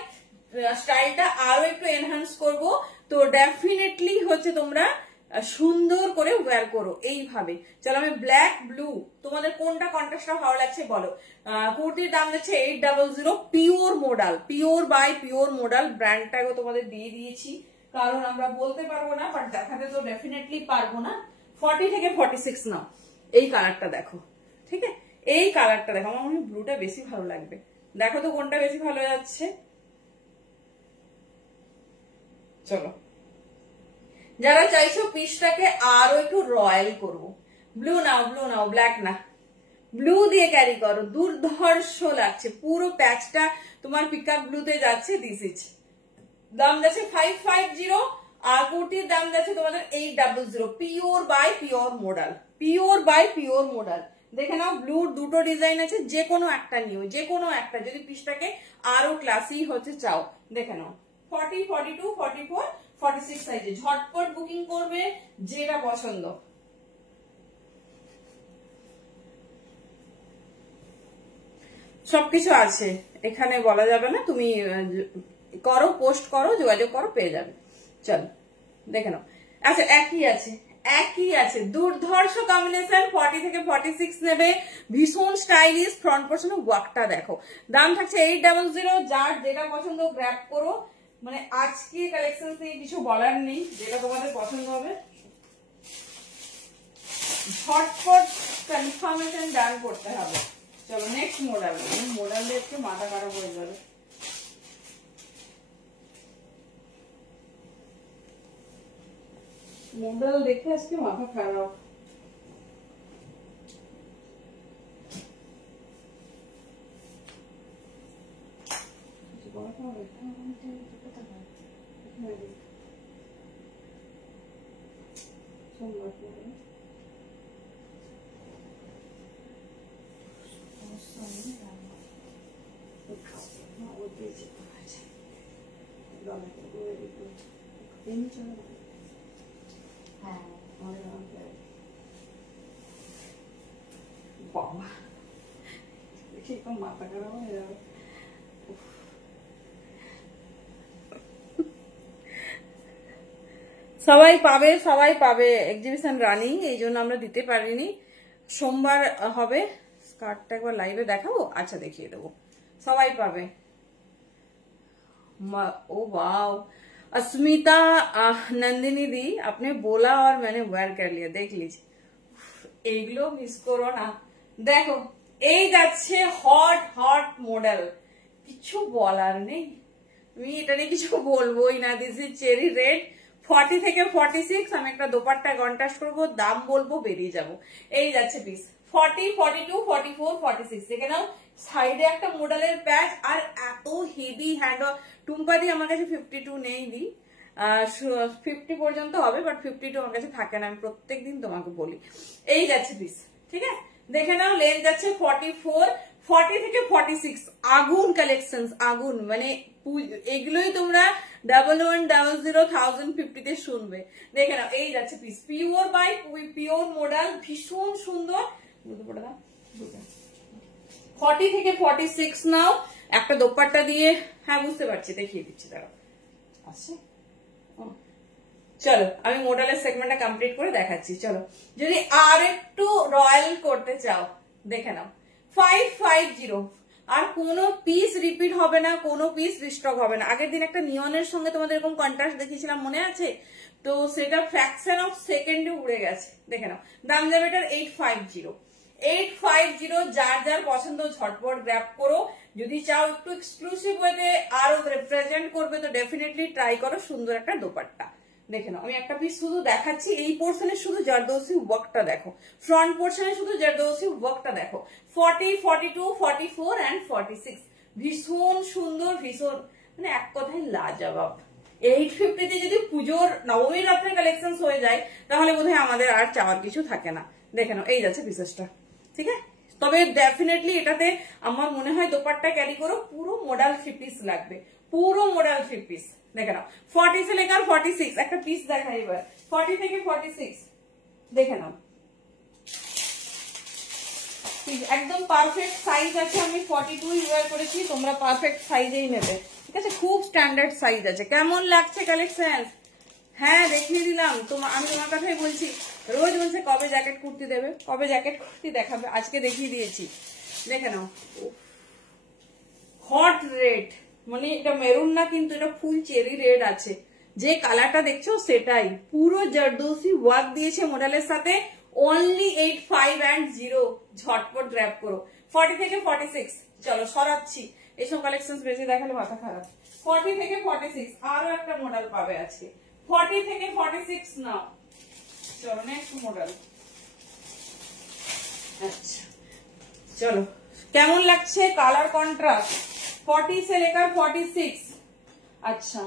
স্টাইলটা আরো একটু এনহান্স করব, তো ডেফিনেটলি হচ্ছে তোমরা সুন্দর করে ওয়্যার করো এইভাবে। চলো, আমি ব্ল্যাক ব্লু, তোমাদের কোনটা কন্ট্রাস্টটা ভালো লাগছে বলো। কুর্তির দাম যাচ্ছে 800, pure modal, pure by pure modal, brand ট্যাগও তোমাদের দিয়ে দিয়েছি, কারণ আমরা বলতে পারবো না, বাট দেখাতে তো ডেফিনেটলি পারবো না। 40 থেকে 46 নাও। এই কালারটা দেখো, ঠিক আছে, এই কালারটা দেখো, আমার মনে হয় ব্লুটা বেশি ভালো লাগবে। দেখো তো কোনটা বেশি ভালো যাচ্ছে। চলো, যারা চাইছো পিসটাকে আরো একটু রয়্যাল করবো, ব্লু নাও, ব্লু নাও, ব্ল্যাক না, ব্লু দিয়ে ক্যারি করো, দুর্ধর্ষ লাগছে, পুরো প্যাচটা তোমার পিকআপ ব্লুতে যাচ্ছে। দিস ইজ, দাম যাচ্ছে 550, আর কুর্তির দাম যাচ্ছে তোমাদের 800, pure by pure model, pure by pure model. দেখে নাও, ব্লুর দুটো ডিজাইন আছে, যে কোনো একটা নিও, যে কোনো একটা, যদি পিসটাকে আরো ক্লাসি হতে চাও। দেখে নাও, 40, 42, 44, 46 সাইজে ঝটপট বুকিং করবে, যেটা পছন্দ। সবকিছু আছে এখানে, বলা যাবে না, তুমি করো, পোস্ট করো, যোগাযোগ করো, পেয়ে যাবে। চলো, দেখে নাও। আচ্ছা, একই আছে, দুর্ধর্ষ কম্বিনেশন, 40 থেকে 46 নেবে, ভীষণ স্টাইলিশ, ফ্রন্ট পোর্শনের ওয়ার্কটা দেখো। দাম থাকছে 800, যার যেটা পছন্দ গ্র্যাব করো, মানে আজকে কালেকশন থেকে কিছু বলার নেই, যেটা তোমাদের পছন্দ হবে ঝটপট কনফার্মেশন ডান করতে হবে। চলো, নেক্সট মডেল, মডেল দেখতে মাথা খারাপ হয়ে যাবে। মডেল দেখে আজকে মাথা খারাপ। বাবা, দেখি মাথা খারাপ হয়ে যাবে। সবাই পাবে, এক্সিবিশন রানিং, এই জন্য আমরা দিতে পারিনি। সোমবার হবে। স্কার্টটা একবার লাইভে দেখাবো, আচ্ছা দেখিয়ে দেবো, সবাই পাবে। ओ वाओ, अस्मिता नंदिनी दी, आपने बोला और मैंने वेयर कर लिया, देख लीजिए। এগুলো মিস করো না। দেখো, এই যাচ্ছে হট হট মডেল, কিছু বলার নেই, আমি এটা নিয়ে কিছু বলবোই না। দিস ইজ চেরি রেড, 40 থেকে 46। আমি একটা দোপাট্টা কন্ট্রাস্ট করবো, দাম বলবো, বেরিয়ে যাবো। এই যাচ্ছে পিস 40, 42, 44, 46। দেখে নাও সাইডে একটা মডেলের প্যাচ, আর এত হেভি হ্যান্ড। টুম্পাদি আমার কাছে 52 নেই দি, 50 পর্যন্ত হবে, বাট 52 আমার কাছে থাকে না, আমি প্রত্যেকদিন তোমাকে বলি। এই যাচ্ছে পিস, ঠিক আছে। দেখে নাও লেন্থ যাচ্ছে 44, 40 থেকে 46। আগুন কালেকশনস, আগুন, মানে এগুলোই তোমরা 1100, 1050 তে শুনবে। দেখে নাও এই যাচ্ছে piece, pure by pure model, ভীষণ সুন্দর। 40 থেকে 46 নাও, একটা দোপাট্টা দিয়ে, হ্যাঁ বুঝতে পারছি, দেখিয়ে দিচ্ছি দাঁড়াও। আচ্ছা চলো আমি মডেলের সেগমেন্টটা কমপ্লিট করে দেখাচ্ছি। চলো, যদি আর একটু রয়্যাল করতে চাও দেখে নাও 550, আর কোনো পিস রিপিট হবে না, কোনো পিস রিস্টক হবে না। আগের দিন একটা নিয়নের সঙ্গে তোমাদের এরকম কন্ট্রাস্ট দেখিয়েছিলাম, মনে আছে? তো সেটা ফ্র্যাকশন অফ সেকেন্ডে উড়ে গেছে। দেখে নাও দাম যাবে এটার 850। 850, যার যার পছন্দ ঝটপট গ্র্যাব করো। যদি চাও একটু এক্সক্লুসিভ ওয়েতে আরো রিপ্রেজেন্ট করবে তো ডেফিনেটলি ট্রাই করো সুন্দর একটা দোপাট্টা। দেখে নাও আমি একটা পিস শুধু দেখাচ্ছি, এই পোর্শনে শুধু জারদৌসি ওয়ার্কটা দেখো, ফ্রন্ট পোর্শনে শুধু জারদৌসি ওয়ার্কটা দেখো। 40, 42, 44 and 46, ভীষণ সুন্দর, ভীষণ, মানে এক কথায় লাজবাব। 850 তে যদি পুজোর নবমী রাত্রের কালেকশন হয়ে যায় তাহলে বোধহয় আমাদের আর চাওয়ার কিছু থাকে না। দেখে নাও এই যাচ্ছে পিসেসটা, ঠিক আছে। তবে ডেফিনেটলি এটাতে আমার মনে হয় দোপাট্টা ক্যারি করো, পুরো মডেল 3 পিস লাগবে, পুরো মডেল 3 পিস। দেখে নাও 40 से लेकर 46, একটা পিস দেখাই এবার 40 থেকে 46। দেখে নাও একদম পারফেক্ট সাইজ আছে, আমি 42 ইউজ করেছি, তোমরা পারফেক্ট সাইজেই নেবে, ঠিক আছে। খুব স্ট্যান্ডার্ড সাইজ আছে। কেমন লাগছে কালেকশন? হ্যাঁ দেখিয়ে দিলাম, আমি তোমার কথাই বলছি। রোজ বলছে কবে জ্যাকেট কুর্তি দেবে, কবে জ্যাকেট কুর্তি দেখাবে, আজকে দেখিয়ে দিয়েছি। দেখে নাও হট রেড, মানে এটা মেরুন না কিন্তু এটা ফুল চেরি রেড আছে, যে কালারটা দেখছো সেটাই। পুরো জারদৌসি ওয়ার্ক দিয়েছে মডেলের সাথে। অনলি 85 and 0, ঝটপট গ্র্যাব করো। 40 থেকে 46, চলো সরাচ্ছি, এইসব কালেকশন বেশি দেখালে মাথা খারাপ। 40 থেকে 46 আরো একটা মডেল পাবে আজকে। 40 থেকে 46 নাও, চলো নেক্সট মডেল। আচ্ছা চলো কেমন লাগছে কালার কন্ট্রাস্ট? 40 से लेकर 46। আচ্ছা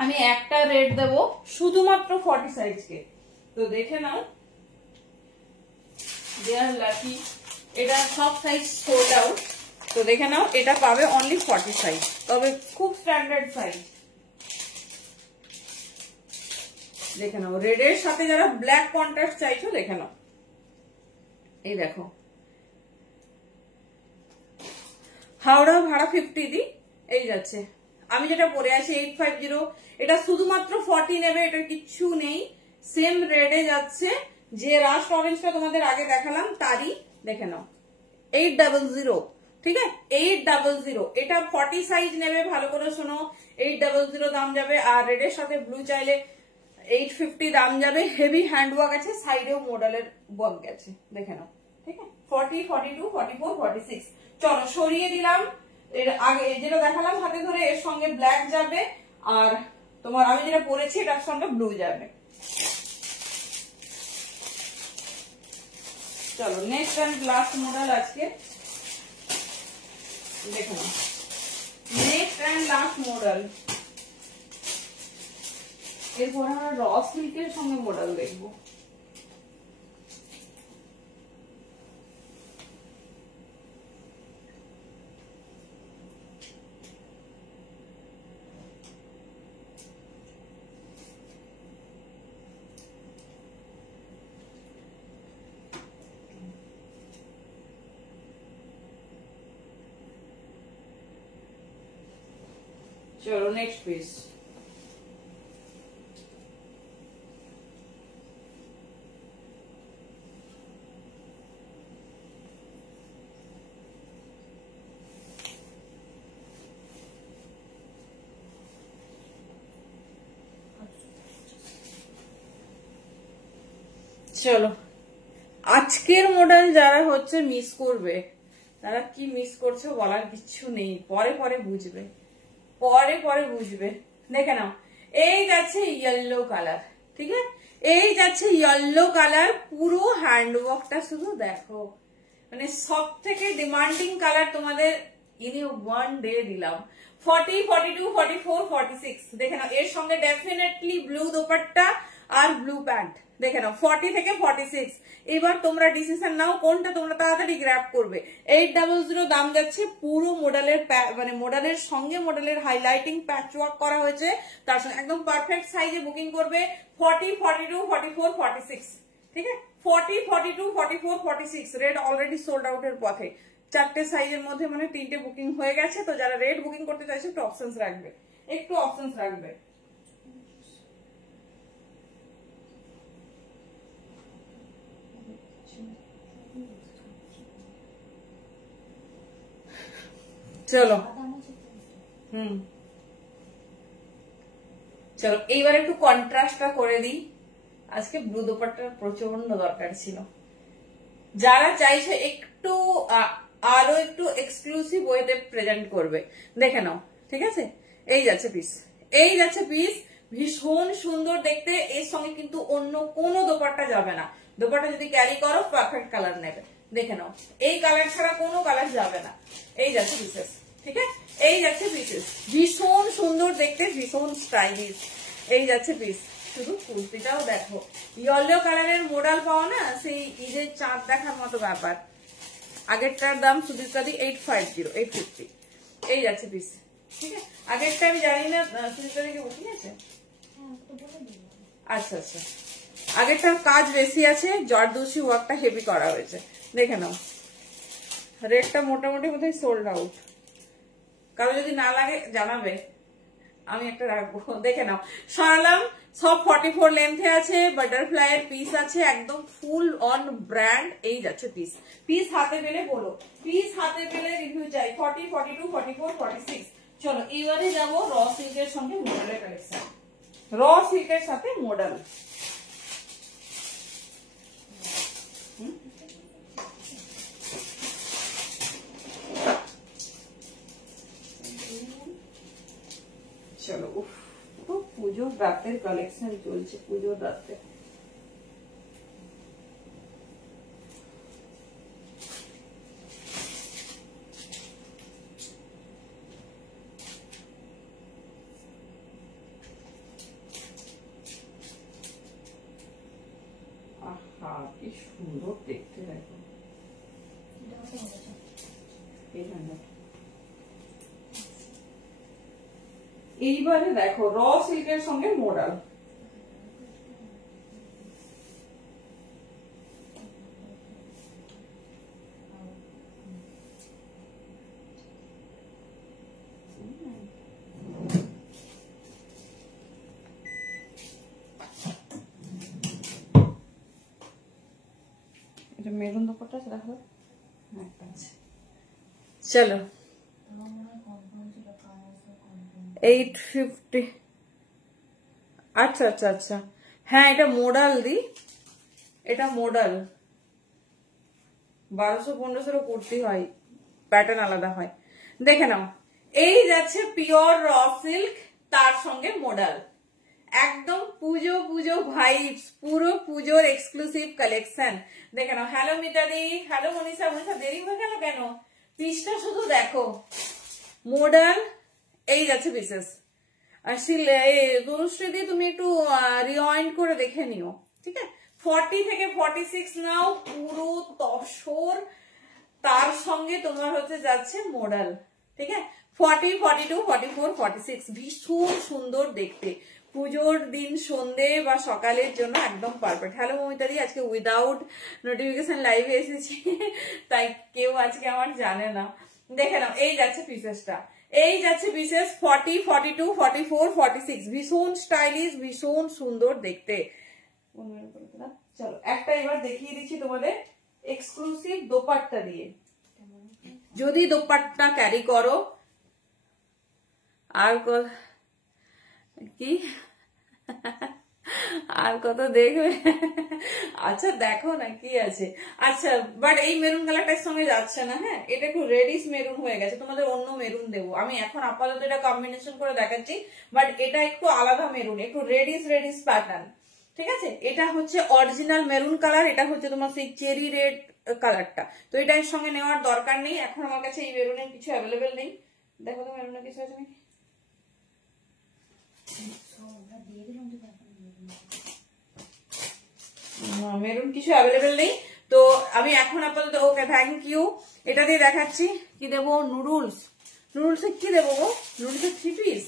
আমি একটা রেট দেব শুধুমাত্র 40 সাইজকে, তো দেখে নাও। দেয়ার লাকি, এটা সব সাইজ সোল্ড আউট, তো দেখে নাও এটা পাবে অনলি 40 সাইজ, তবে খুব স্ট্যান্ডার্ড সাইজ। দেখে নাও রেডের সাথে যারা ব্ল্যাক কন্ট্রাস্ট চাইছো দেখে নাও, এই দেখো হাওড়া ভাড়া 50 দি, এই যাচ্ছে। আমি যেটা পরে আছি 850, এটা শুধুমাত্র 40 নেবে, এটার কিচ্ছু নেই। সেম রেডে যাচ্ছে, যে রাস্ট অরেঞ্জটা তোমাদের আগে দেখালাম তারই। দেখে নাও 800, ঠিক আছে 800। এটা 40 সাইজ নেবে, ভালো করে শোনো, 800 দাম যাবে। আর রেডের সাথে ব্লু চাইলে 850 দাম যাবে। হেভি হ্যান্ডওয়ার্ক আছে, সাইডেও মডেলের ওয়ার্ক গেছে, দেখে নাও, ঠিক আছে। 40, 42, 44, 46, চলো সরিয়ে দিলাম। এর আগে যেটা দেখালাম হাতে ধরে, এর সঙ্গে ব্ল্যাক যাবে, আর তোমার আমি যেটা পরেছি এটার সঙ্গে ব্লু যাবে। চলো নেক্সট এন্ড লাস্ট মডেল আজকে দেখো, নেক্সট এন্ড লাস্ট মডেল। এরপর আমরা র সিল্কের সঙ্গে মডেল দেখবো। चलो नेक्स्ट पीस। चलो আজকের মডেল যারা হচ্ছে মিস করবে, তারা কি মিস করছে বলার কিচ্ছু নেই, পরে পরে বুঝবে, পরে পরে বুঝবে। দেখে নাও, এই যাচ্ছে ইয়েলো কালার, ঠিক আছে, এই যাচ্ছে ইয়েলো কালার, পুরো হ্যান্ডওয়ার্কটা শুধু দেখো, মানে সব থেকে ডিমান্ডিং কালার তোমাদের ইনি ওয়ান ডে দিলাম। 40, 42, 44, 46 দেখে নাও, এর সঙ্গে ডেফিনেটলি ব্লু দোপাট্টা আর ব্লু প্যান্ট। দেখে নাও 40 থেকে 46। এবার তোমরা ডিসিশন নাও কোনটা তোমরা তাড়াতাড়ি গ্র্যাব করবে। 800 দাম যাচ্ছে, পুরো মডেলের মানে মডেলের সঙ্গে মডেলের হাইলাইটিং প্যাচ ওয়ার্ক করা হয়েছে, তার সঙ্গে একদম পারফেক্ট সাইজে বুকিং করবে। 40, 42, 44, 46, ঠিক আছে, 40, 42, 44, 46 রেড অলরেডি সোল্ড আউট এর পথে। 4টে সাইজের মধ্যে মানে 3টে বুকিং হয়ে গেছে, তো যারা রেড বুকিং করতে চাইছে একটু অপশনস রাখবে, একটু অপশনস রাখবে। চলো চলো এইবার একটু কন্ট্রাস্টটা করে দিই। আজকে ব্লু দোপাট্টার প্রচন্ড দরকার ছিল। যারা চাইছে একটু আরো একটু এক্সক্লুসিভ ওয়েতে প্রেজেন্ট করবে, দেখে নাও, ঠিক আছে, এই যাচ্ছে পিস, এই যাচ্ছে পিস, ভীষণ সুন্দর দেখতে। এর সঙ্গে কিন্তু অন্য কোনো দোপাট্টা যাবে না। দোপাট্টা যদি ক্যারি করো পারফেক্ট কালার নেবে, দেখে নাও, এই কালার ছাড়া কোনো কালার যাবে না। এই যাচ্ছে পিসেস, ঠিক আছে, এই যাচ্ছে পিসেস, ভীষণ সুন্দর দেখতে, ভীষণ স্টাইলিশ। এই যাচ্ছে পিস, শুধু কুর্তিটাও দেখো, ইয়েলো কালারের মডেল পাও না, সেই ঈদের চাঁদ দেখার মতো ব্যাপার। আগেরটার দাম সুদীপ্তাদি 850, 850। এই যাচ্ছে পিস, ঠিক আছে, আগেরটা আমি জানি না সুদীপ্তাদিকে বুকিং আছে। আচ্ছা আচ্ছা, আগেরটার কাজ বেশি আছে, জর্দোসি ওয়ার্কটা হেভি করা হয়েছে। দেখে নাও, রেটটা মোটামুটি বোধহয় সোল্ড আউট। কারো যদি না লাগে জানাবে, আমি একটা রাখবো। দেখে নাও, সরালাম, সব 44 লেন্থে আছে, বাটারফ্লাই এর পিস আছে, একদম ফুল অন ব্র্যান্ড। এই যাচ্ছে পিস, পিস হাতে পেলে বলো, পিস হাতে পেলে রিভিউ চাই। 40, 42, 44, 46। চলো এবারে যাবো র সিল্কের সঙ্গে মডেলের কালেকশন। র সিল্কের সাথে মডেল, চলো। তো পুজোর রাতের কালেকশন চলছে, পুজোর রাতে। আহা কি সুন্দর দেখতে, দেখো এইবারে দেখো র সিল্কের সঙ্গে মডেল। এটা মেরুন দোপাট্টা দেখো, চলো 850। আচ্ছা আচ্ছা আচ্ছা, হ্যাঁ এটা মোডাল দি, এটা মোডাল 1200-1500 কুর্তি হয়, প্যাটার্ন আলাদা হয়। দেখে নাও, এই যাচ্ছে পিওর র সিল্ক, তার সঙ্গে মোডাল, একদম পুজো পুজো ভাইবস, পুরো পুজোর এক্সক্লুসিভ কালেকশন। দেখে নাও। হ্যালো মিতাদি, হ্যালো মনীষা। মনীষা দেরি হয়ে গেল কেন? পিসটা শুধু দেখো, মডাল। এই যাচ্ছে পিসেস। তনুশ্রীদি তুমি একটু রিওয়াইন্ড করে দেখে নিও, ঠিক আছে। 40 থেকে 46 নাও, পুরো তসর, তার সঙ্গে তোমার হচ্ছে যাচ্ছে মডেল, ঠিক আছে। 40, 42, 44, 46 ভীষণ সুন্দর দেখতে, পুজোর দিন সন্ধে বা সকালের জন্য একদম পারফেক্ট। হ্যালো মমিতাদি, আজকে উইদাউট নোটিফিকেশন লাইভে এসেছি, তাই কেউ আজকে আমার জানে না। দেখে নাও, এই যাচ্ছে পিসেসটা, এই যাচ্ছে পিসেস 40, 42, 44, 46 ভীষণ স্টাইলিশ, ভীষণ সুন্দর দেখতে। চলো একটা এবার দেখিয়ে দিচ্ছি তোমাদের এক্সক্লুসিভ দোপাট্টা দিয়ে। যদি দোপাট্টা ক্যারি করো, আর কি আর কত দেখবে। আচ্ছা দেখো না কি আছে। আচ্ছা বাট এই মেরুন কালারটার সঙ্গে যাচ্ছে না। হ্যাঁ এটা একটু রেডিশ মেরুন হয়ে গেছে, তোমাদের অন্য মেরুন দেবো আমি এখন আপাতত, এটা কম্বিনেশন করে দেখাচ্ছি। বাট এটা একটু আলাদা মেরুন, একটু রেডিশ রেডিশ প্যাটার্ন। ঠিক আছে, এটা হচ্ছে অরিজিনাল মেরুন কালার, এটা হচ্ছে তোমার সেই চেরি রেড কালারটা। তো এটা এর সঙ্গে নেওয়ার দরকার নেই, এখন আমার কাছে এই মেরুনের কিছু অ্যাভেলেবেল নেই। দেখো তো মেরুনের কিছু আছে নাকি। মেরুন কিছু অ্যাভেলেবেল নেই, তো আমি এখন আপাতত ওকে থ্যাংক ইউ। এটা দিয়ে দেখাচ্ছি কি দেবো, নুডলস। নুডলসে কি দেবো গো, নুডলসে 3 পিস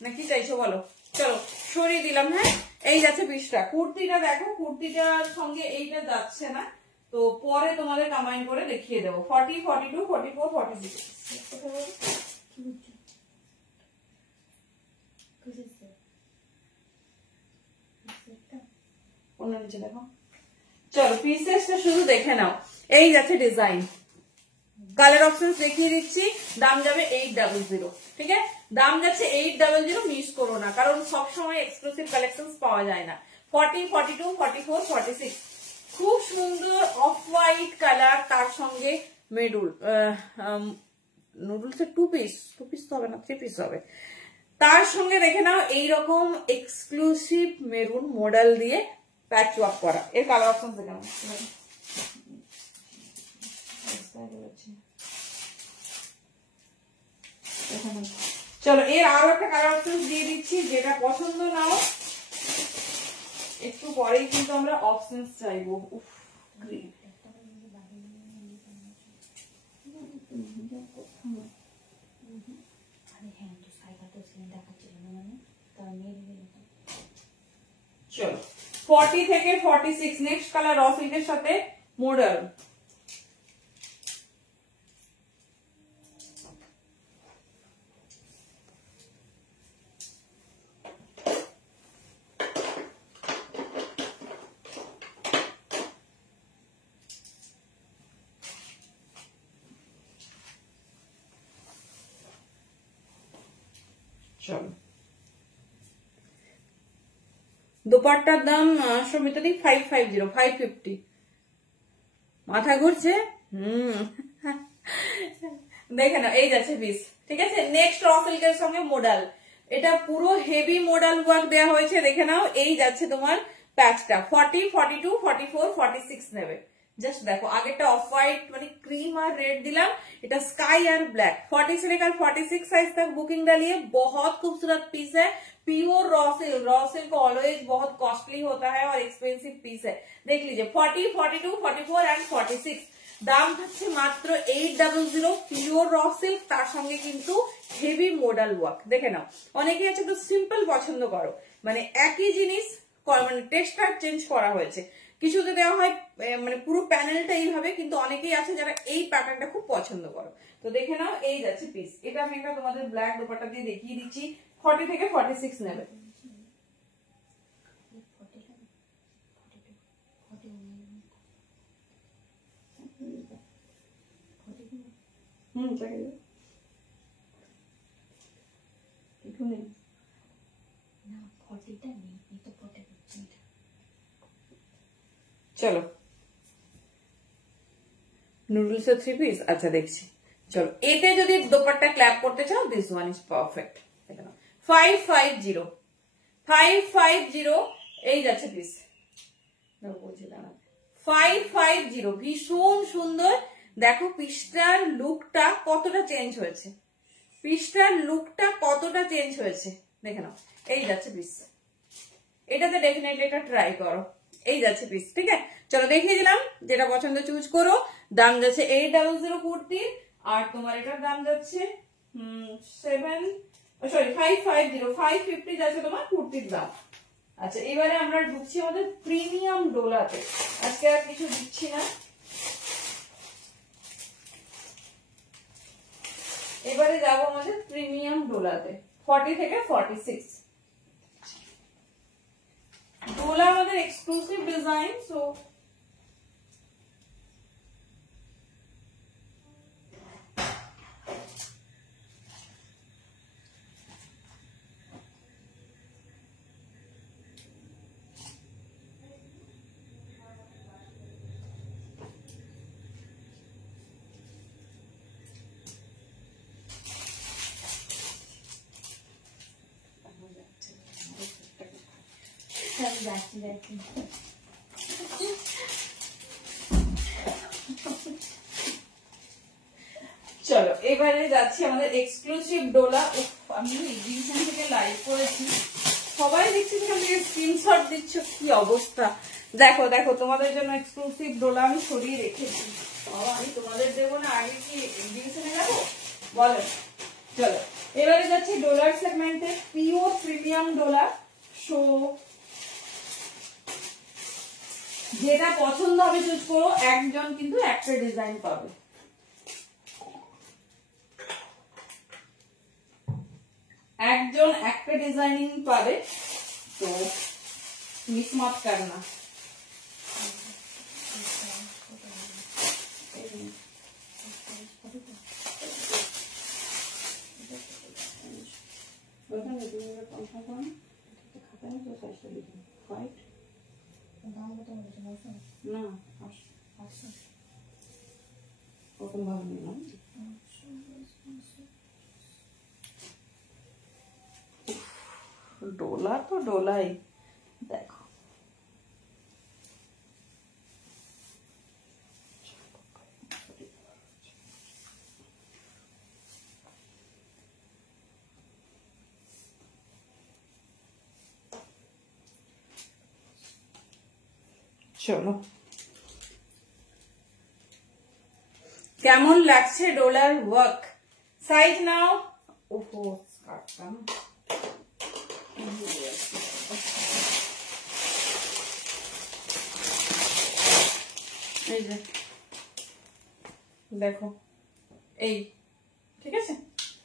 না কি চাইছো বলো। চলো সরিয়ে দিলাম। হ্যাঁ এই যাচ্ছে পিসটা। কুর্তিটা দেখো, কুর্তিটার সঙ্গে এইটা যাচ্ছে না, তো পরে তোমাদের কম্বাইন করে দেখিয়ে দেবো। 40, 42, 44, 46 অন্য নিচে দেখো। চলো পিসেসটা শুধু দেখে নাও। এই যাচ্ছে ডিজাইন, কালার অপশন দেখিয়ে দিচ্ছি। দাম যাবে 800। ঠিক আছে, দাম যাচ্ছে 800, মিস করো না, কারণ সবসময় এক্সক্লুসিভ কালেকশন পাওয়া যায় না। 40, 42, 44, 46 খুব সুন্দর অফ হোয়াইট কালার, তার সঙ্গে মেডুল নুডলস এর 2 পিস তো হবে না, 3 পিস হবে। তার সঙ্গে দেখে নাও এইরকম এক্সক্লুসিভ মেরুন মডেল দিয়ে প্যাচ ওয়ার্ক করা। এর কালার অপশন দেখে নাও। চলো এর আরো একটা কালার অপশন দিয়ে দিচ্ছি, যেটা পছন্দ নাও একটু পরেই কিন্তু আমরা অপশন চাইবো। চলো 40 থেকে 46 নেক্সট কালার র সিল্কের সাথে মডেল। চলো দোপাট্টার দাম সমিতাদি 550, 550। মাথা ঘুরছে। দেখে নাও এই যাচ্ছে পিস। ঠিক আছে, নেক্সট র সিল্কের সঙ্গে মডেল। এটা পুরো হেভি মডেল ওয়ার্ক দেওয়া হয়েছে, দেখে নাও। এই যাচ্ছে তোমার প্যাচটা 40, 42, 44, 46 নেবে। জাস্ট দেখো, আগেরটা অফ হোয়াইট মানে क्रीम और रेड दिलाम, এটা स्काई और ब्लैक। 40 से लेकर 46 साइज तक बुकिंग डालिए। बहुत खूबसूरत पीस है, pure raw silk. Raw silk always बहुत कॉस्टली होता है और एक्सपेंसिव पीस है। देख लीजिए 40, 42, 44 एंड 46 দাম থাকছে মাত্র 800। পিওর র সিল্ক, তার সঙ্গে কিন্তু হেভি মডেল ওয়ার্ক। দেখে নাও, অনেকেই আছে একটু সিম্পল পছন্দ করো, মানে একই জিনিস মানে টেক্সচার চেঞ্জ করা হয়েছে। কিছুতে দেওয়া হয় মানে পুরো প্যানেলটা এইভাবে, কিন্তু অনেকেই আছে যারা এই প্যাটার্নটা খুব পছন্দ করো। তো দেখে নাও এই যাচ্ছে পিস। এটা আমি একটা তোমাদের ব্ল্যাক দোপাট্টা দিয়ে দেখিয়ে দিচ্ছি। 40 থেকে 46 নেবে। চলো নুডলস 3 পিস। আচ্ছা দেখছি, চলো এতে যদি দোপাট্টা ক্ল্যাপ করতে চাও, দিস ওয়ান ইজ পারফেক্ট। 550, 550 এই যাচ্ছে পিস। 550 ভীষণ সুন্দর। দেখো পিসটার লুকটা কতটা চেঞ্জ হয়েছে, পিসটার লুকটা কতটা চেঞ্জ হয়েছে দেখে নাও। এই যাচ্ছে পিস, এটাতে ডেফিনেটলি এটা ট্রাই করো। এই যাচ্ছে পিস। ঠিক আছে, চলো দেখিয়ে দিলাম, যেটা পছন্দ চুজ করো। দাম যাচ্ছে 800 কুর্তি, আর তোমার এটার দাম যাচ্ছে 550 যাচ্ছে তোমার কুর্তির দাম। আচ্ছা এবারে আমরা ঢুকছি আমাদের প্রিমিয়াম ডোলাতে। আজকে আর কিছু দিচ্ছি না, এবারে যাবো আমাদের প্রিমিয়াম ডোলাতে। 40 থেকে 46 ডোলা আমাদের এক্সক্লুসিভ ডিজাইন। সো চলো এবারে যাচ্ছি আমাদের এক্সক্লুসিভ ডোলা। আমি এক্সিবিশন থেকে লাইভ করেছি, সবাই দেখছি সেখান থেকে স্ক্রিনশট দিচ্ছ, কি অবস্থা। দেখো দেখো তোমাদের জন্য এক্সক্লুসিভ ডোলা আমি সরিয়ে রেখেছি। আমি তোমাদের দেবো না, আগে কি এক্সিবিশনে যাবো বলো। চলো এবারে যাচ্ছি ডলার সেগমেন্টে, পিওর প্রিমিয়াম ডলার। সো যেটা পছন্দ হবে চুজ করো, একজন কিন্তু একটা ডিজাইন পাবে। একজন একটা ডিজাইনিং পাবে, তো মিস মত করনা। না ওরকম ভাবে নিলাম। ডোলা তো ডোলাই, দেখো চলো কেমন লাগছে ডলার ওয়ার্ক। সাইজ নাও। ওহো স্কার্টটা এই যে দেখো, এই ঠিক আছে,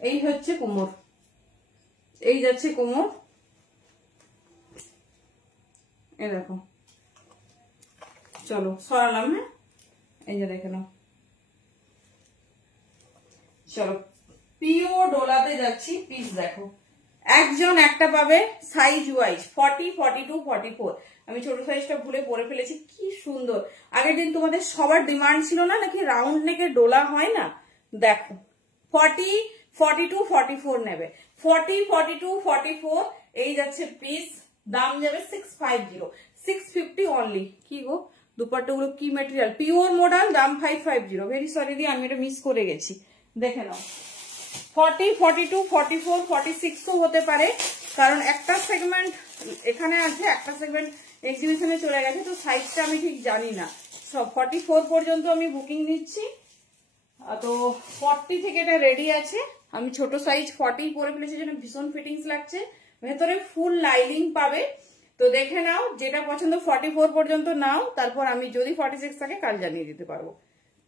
এই হচ্ছে কোমর, এই যাচ্ছে কোমর, এই দেখো। চলো সরালাম, হ্যাঁ এই যে দেখে নাও। চলো পিওর ডোলাতে যাচ্ছি, পিস দেখো, একজন একটা পাবে। Size wise 40, 42, 44। আমি ছোট সাইজটা ভুলে পরে ফেলেছি, কি সুন্দর। আগের দিন তোমাদের সবার ডিমান্ড ছিল না নাকি রাউন্ড নেকের ডোলা হয় না, দেখো 40, 42, 44 নেবে। 40, 42, 44 এই যাচ্ছে পিস। দাম যাবে 650, 650 অনলি। কি গো দুপাট্টাগুলো কি ম্যাটেরিয়াল, পিওর মডেল, দাম 550। ভেরি সরি দি, আমি এটা মিস করে গেছি, দেখে নাও। 40, 42, 44, 46ও হতে পারে, কারণ একটা সেগমেন্ট এখানে আছে, একটা সেগমেন্ট এক্সিবিশনে চলে গেছে, তো সাইজটা আমি ঠিক জানি না। সব 44 পর্যন্ত আমি বুকিং নিচ্ছি, তো 40 থেকে এটা রেডি আছে। আমি ছোট সাইজ 40 পরে ফেলেছি, যেন ভীষণ ফিটিংস লাগছে। ভেতরে ফুল লাইনিং পাবে, তো দেখে নাও, যেটা পছন্দ 44 পর্যন্ত নাও, তারপর আমি যদি 46 থাকে কাল জানিয়ে দিতে পারবো।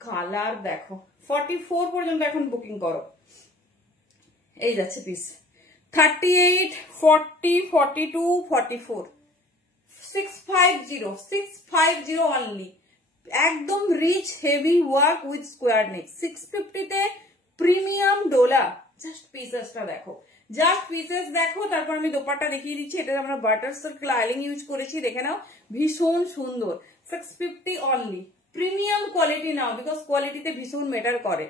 কালার দেখো, 44 পর্যন্ত এখন বুকিং করো। এই যাচ্ছে পিস 38, 40, 42, 44, 650, 650 অনলি। একদম rich heavy work with square neck. 650 তে প্রিমিয়াম ডোলা। জাস্ট পিসেসটা দেখো, জাস্ট পিসেস দেখো, তারপর আমি দোপাট্টা দেখিয়ে দিচ্ছি। এটা আমরা বাটার সিল্ক লাইলিং ইউজ করেছি, দেখে নাও, ভীষণ সুন্দর। 650 only. Premium quality now, because কোয়ালিটিতে ভীষণ ম্যাটার করে।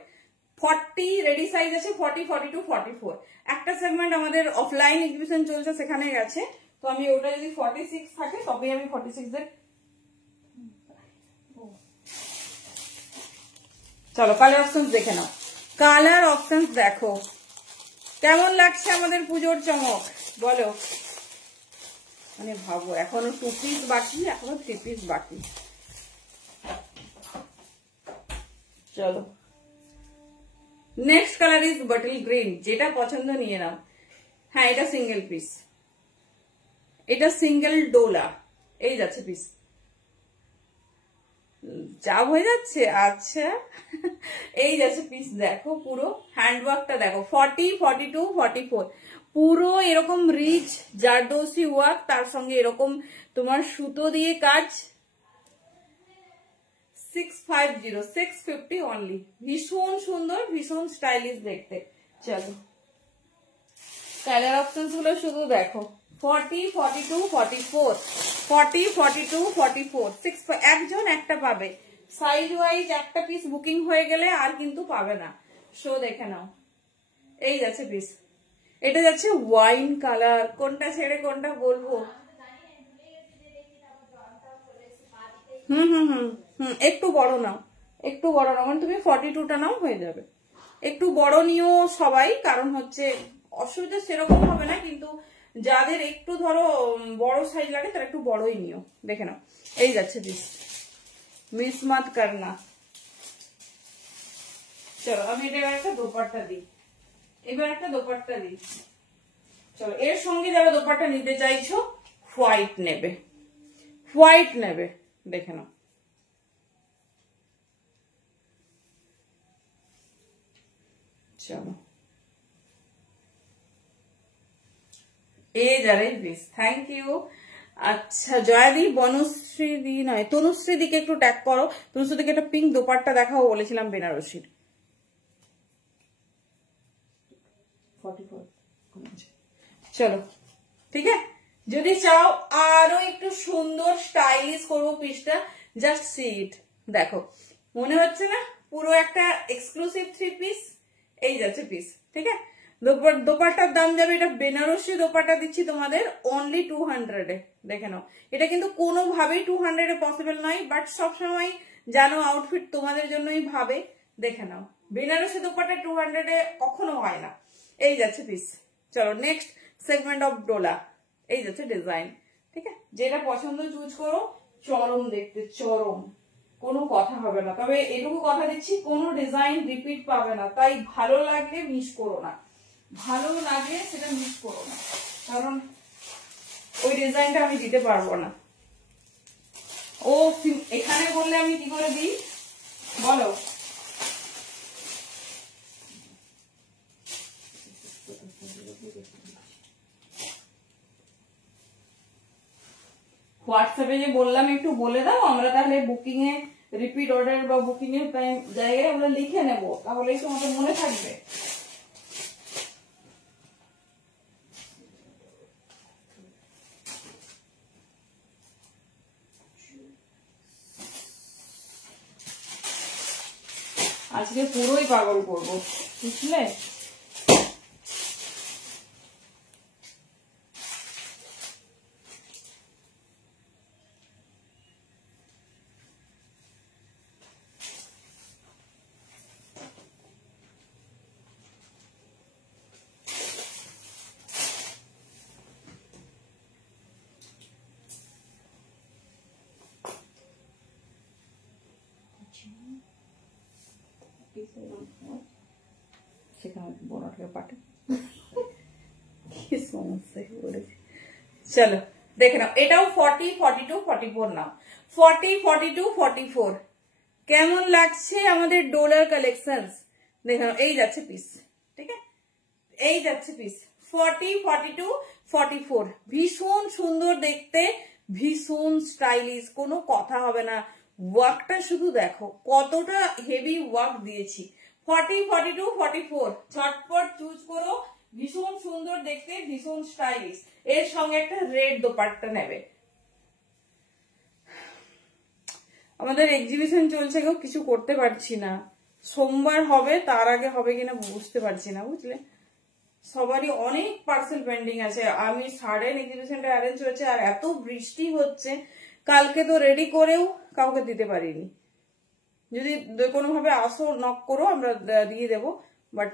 40 রেডি সাইজ আছে, 40, 42, 44। একটা সেগমেন্ট আমাদের অফলাইন এক্সিবিশন চলছে, সেখানে গেছে, তো আমি ওটা যদি 46 থাকে তবেই আমি 46 এর। চলো কালার অপশন দেখে নাও, কালার অপশন দেখো কেমন লাগছে আমাদের পুজোর চমক, বলো। মানে ভাবো, এখনো 2 পিস বাকি, এখনো 3 পিস বাকি। চলো next colour is bottle green, যেটা পছন্দ নিয়ে নাও। হ্যাঁ এটা সিঙ্গেল পিস, এটা সিঙ্গেল ডোলা। এই যাচ্ছে পিস, চাপ হয়ে যাচ্ছে, আচ্ছা এই যাচ্ছে পিস দেখো, পুরো হ্যান্ডওয়ার্কটা দেখো। 40, 42, 44 পুরো এরকম রিচ জারদোসি ওয়ার্ক, তার সঙ্গে এরকম তোমার সুতো দিয়ে কাজ। 650, 650 অনলি। ভীষণ সুন্দর, ভীষণ স্টাইলিশ দেখতে। চলো কালার অপশন গুলো শুধু দেখো, 40, 42, 44, 40, 42, 44, 6 একজন একটা পাবে। সাইজ ওয়াইজ একটা পিস বুকিং হয়ে গেলে আর কিন্তু পাবে না। শো দেখে নাও, এই যাচ্ছে পিস। এটা যাচ্ছে ওয়াইন কালার, কোনটা ছেড়ে কোনটা বলবো। হুম হুম হুম হুম, একটু বড় নাও, একটু বড় নাও, মানে তুমি 42টা নাও হয়ে যাবে। একটু বড় নিও সবাই, কারণ হচ্ছে অসুবিধা সেরকম হবে না, কিন্তু যাদের একটু ধরো বড় সাইজ লাগে তারা একটু বড়ই নিও। দেখে নাও, এই যাচ্ছে পিস, মিস মত করনা। চলো আমি এটা একটা দোপাট্টা দিই, এবার একটা দোপাট্টা দিই। চলো এর সঙ্গে যারা দোপাট্টা নিতে চাইছো হোয়াইট নেবে, হোয়াইট নেবে, দেখে নাও। চলো এই যারে প্লিজ, থ্যাংক ইউ। আচ্ছা জয়াদি, বনশ্রী দি নয়, তনুশ্রী দিকে একটু ট্যাগ করো। তনুশ্রী দিকে একটা পিঙ্ক দোপাট্টা দেখাও বলেছিলাম বেনারসির। 44 চলো ঠিক আছে। যদি চাও আরো একটু সুন্দর স্টাইলিশ করবো পিসটা, জাস্ট সি ইট, দেখো মনে হচ্ছে না পুরো একটা এক্সক্লুসিভ থ্রি পিস। এই যাচ্ছে পিস, ঠিক আছে। দোপাট্টার দাম যাবে, এটা বেনারসি দোপাট্টা দিচ্ছি তোমাদের অনলি 200-এ। দেখে নাও, এটা কিন্তু কোনোভাবেই 200-এ পসিবল নয়, বাট সবসময় জানো আউটফিট তোমাদের জন্যই ভাবে। দেখে নাও, বেনারসি দোপাট্টা 200-এ কখনো হয় না। এই যাচ্ছে পিস। চলো নেক্সট সেগমেন্ট অফ ডোলা, এই যাচ্ছে ডিজাইন, ঠিক আছে। যেটা পছন্দ চুজ করো, চরম দেখতে, চরম, কোনো কথা হবে না। তবে এটুকু কথা দিচ্ছি, কোনো ডিজাইন রিপিট পাবে না, তাই ভালো লাগলে মিস করো না, ভালো লাগে সেটা মিস করো না, কারণ ওই ডিজাইনটা আমি দিতে পারবো না। ও এখানে বললে আমি কি করে দিই বলো? হোয়াটসঅ্যাপে যে বললাম একটু বলে দাও, আমরা তাহলে বুকিং এ রিপিট অর্ডার বা বুকিং এর জায়গায় আমরা লিখে নেব, তাহলেই তোমাদের মনে থাকবে। আজকে পুরোই পাগল করবো, বুঝলে? চলো দেখে নাও, এটাও 40, 42, 44 নাও, 40, 42, 44 কেমন লাগছে আমাদের ডোলার কালেকশন? দেখে নাও, এই যাচ্ছে পিস, ঠিক আছে, এই যাচ্ছে পিস 40, 42, 44, ভীষণ সুন্দর দেখতে, ভীষণ স্টাইলিশ, কোনো কথা হবে না। ওয়ার্কটা শুধু দেখো কতটা হেভি ওয়ার্ক দিয়েছি। 40, 42, 44 ঝটপট চুজ করো, ভীষণ সুন্দর দেখতে, ভীষণ স্টাইলিশ। এর সঙ্গে একটা রেড দোপাট্টা নেবে। আমাদের এক্সিবিশন চলছে গো, কিছু করতে পারছি না, সোমবার হবে, তার আগে হবে কিনা বুঝতে পারছি না, বুঝলে? সবারই অনেক পার্সেল পেন্ডিং আছে। আমি সাডেন এক্সিবিশনটা অ্যারেঞ্জ হয়েছে, আর এত বৃষ্টি হচ্ছে, কালকে তো রেডি করেও কাউকে দিতে পারিনি। যদি কোনোভাবে আসো নক করো, আমরা দিয়ে দেবো, বাট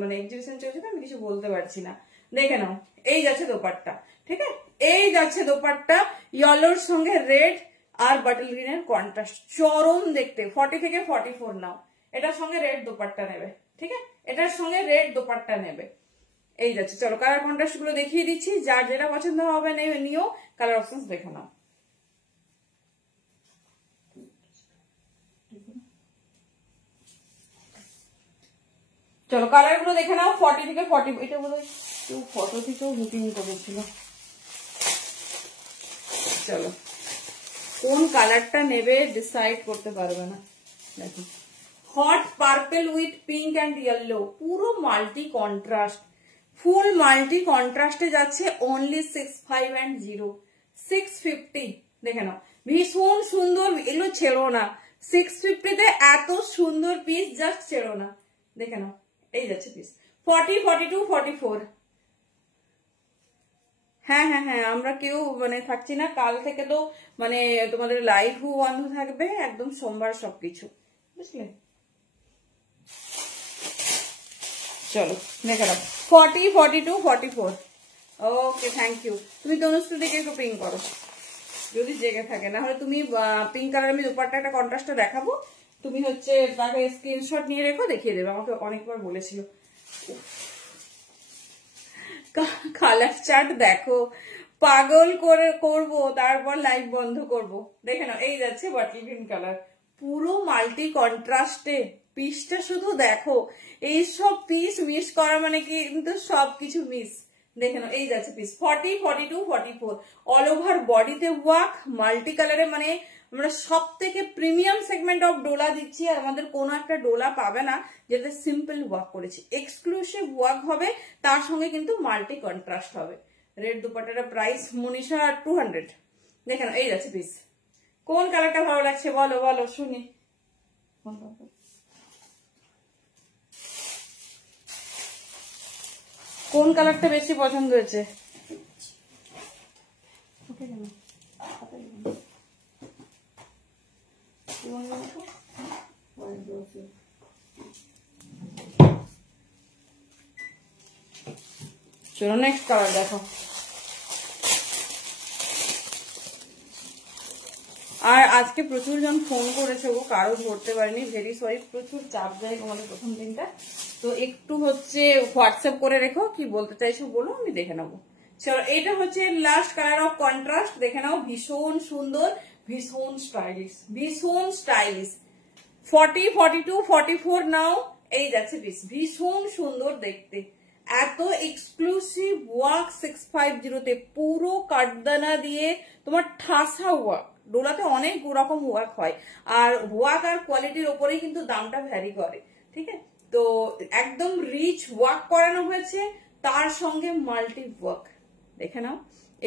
মানে এক্সিবিশন চলছে তো আমি কিছু বলতে পারছি না। দেখে নাও, এই যাচ্ছে দোপাট্টা, ঠিক আছে, এই যাচ্ছে দোপাট্টা, ইয়েলোর সঙ্গে রেড আর বাটল গ্রিনের কন্ট্রাস্ট, চরম দেখতে। 40 থেকে 44 নাও, এটার সঙ্গে রেড দোপাট্টা নেবে, ঠিক আছে, এটার সঙ্গে রেড দোপাট্টা নেবে। এই যাচ্ছে, চলো কালার কন্ট্রাস্ট গুলো দেখিয়ে দিচ্ছি, যার যেটা পছন্দ হবে নিও, কালার অপশনস দেখে নাও। চলো কালার গুলো দেখে নাও, 40 থেকে 40, এটা বোধহয় কেউ ফটো থেকেও বুকিং করেছিল। চলো কোন কালারটা নেবে ডিসাইড করতে পারবে না। দেখো, hot purple with pink and yellow, পুরো মাল্টি কন্ট্রাস্ট, ফুল মাল্টি কন্ট্রাস্টে যাচ্ছে অনলি 65 650। দেখে নাও, ভীষণ সুন্দর, এগুলো ছেড়ো না, 650-তে এত সুন্দর পিস, জাস্ট ছেড়ো না। দেখে নাও, এই যাচ্ছে পিস 40, 42, 44। হ্যাঁ হ্যাঁ হ্যাঁ, আমরা কেউ মানে থাকছি না কাল থেকে, তো মানে তোমাদের লাইভও বন্ধ থাকবে একদম সোমবার সবকিছু, বুঝলে? চলো দেখে নাও 40, 42, 44। ওকে, থ্যাংক ইউ। তুমি তনুশ্রীকে একটু পিং করো যদি জেগে থাকে, না হলে তুমি পিঙ্ক কালার, আমি দুপাট্টা একটা কন্ট্রাস্টটা দেখাবো, তুমি হচ্ছে তাকে স্ক্রিনশট নিয়ে রেখো, দেখিয়ে দেবে, আমাকে অনেকবার বলেছিল। কালার চার্ট দেখো, পাগল করে করবো, তারপর লাইভ বন্ধ করব। দেখে নাও, এই যাচ্ছে বটল গ্রিন কালার, পুরো মাল্টি কন্ট্রাস্টে। পিসটা শুধু দেখো, এই সব পিস মিস করা মানে কি কিন্তু সবকিছু মিস। দেখে নাও, এই যাচ্ছে পিস 40, 42, 44, অল ওভার বডিতে ওয়ার্ক, মাল্টি কালারে, মানে আমরা সব থেকে প্রিমিয়াম সেগমেন্ট অফ ডোলা দিচ্ছি, আর আমাদের কোনো একটা ডোলা পাবে না যেটা সিম্পল ওয়ার্ক করেছি, এক্সক্লুসিভ ওয়ার্ক হবে, তার সঙ্গে কিন্তু মাল্টি কন্ট্রাস্ট হবে। রেড দুপাট্টাটার প্রাইস মনীষা 200। দেখেন এই যাচ্ছে পিস। কোন কালারটা ভালো লাগছে বলো বলো শুনি। কোন কালারটা বেশি পছন্দ হয়েছে? চলো নেক্সট কালার দেখো। আর আজকে প্রচুর জন ফোন করেছে, ও কারো ধরতে পারিনি, ভেরি সরি, প্রচুর চাপ যায় তোমাদের প্রথম দিনটা, তো একটু হচ্ছে হোয়াটসঅ্যাপ করে রেখো, কি বলতে চাইছো বলো, আমি দেখে নেবো। চলো, এটা হচ্ছে লাস্ট কালার অফ কন্ট্রাস্ট, দেখে নাও, ভীষণ সুন্দর, ভীষণ স্টাইলিশ, ভীষণ স্টাইলিশ। 40, 42, 44 নাও, এই যাচ্ছে পিস, ভীষণ সুন্দর দেখতে, এত এক্সক্লুসিভ ওয়ার্ক 650-তে, পুরো কাঠদানা দিয়ে তোমার ঠাসা ওয়ার্ক। ডোলাতে অনেক রকম ওয়ার্ক হয়, আর ওয়ার্ক আর কোয়ালিটির ওপরেই কিন্তু দামটা ভ্যারি করে, ঠিক আছে? তো একদম রিচ ওয়ার্ক করানো হয়েছে, তার সঙ্গে মাল্টি ওয়ার্ক, দেখে নাও,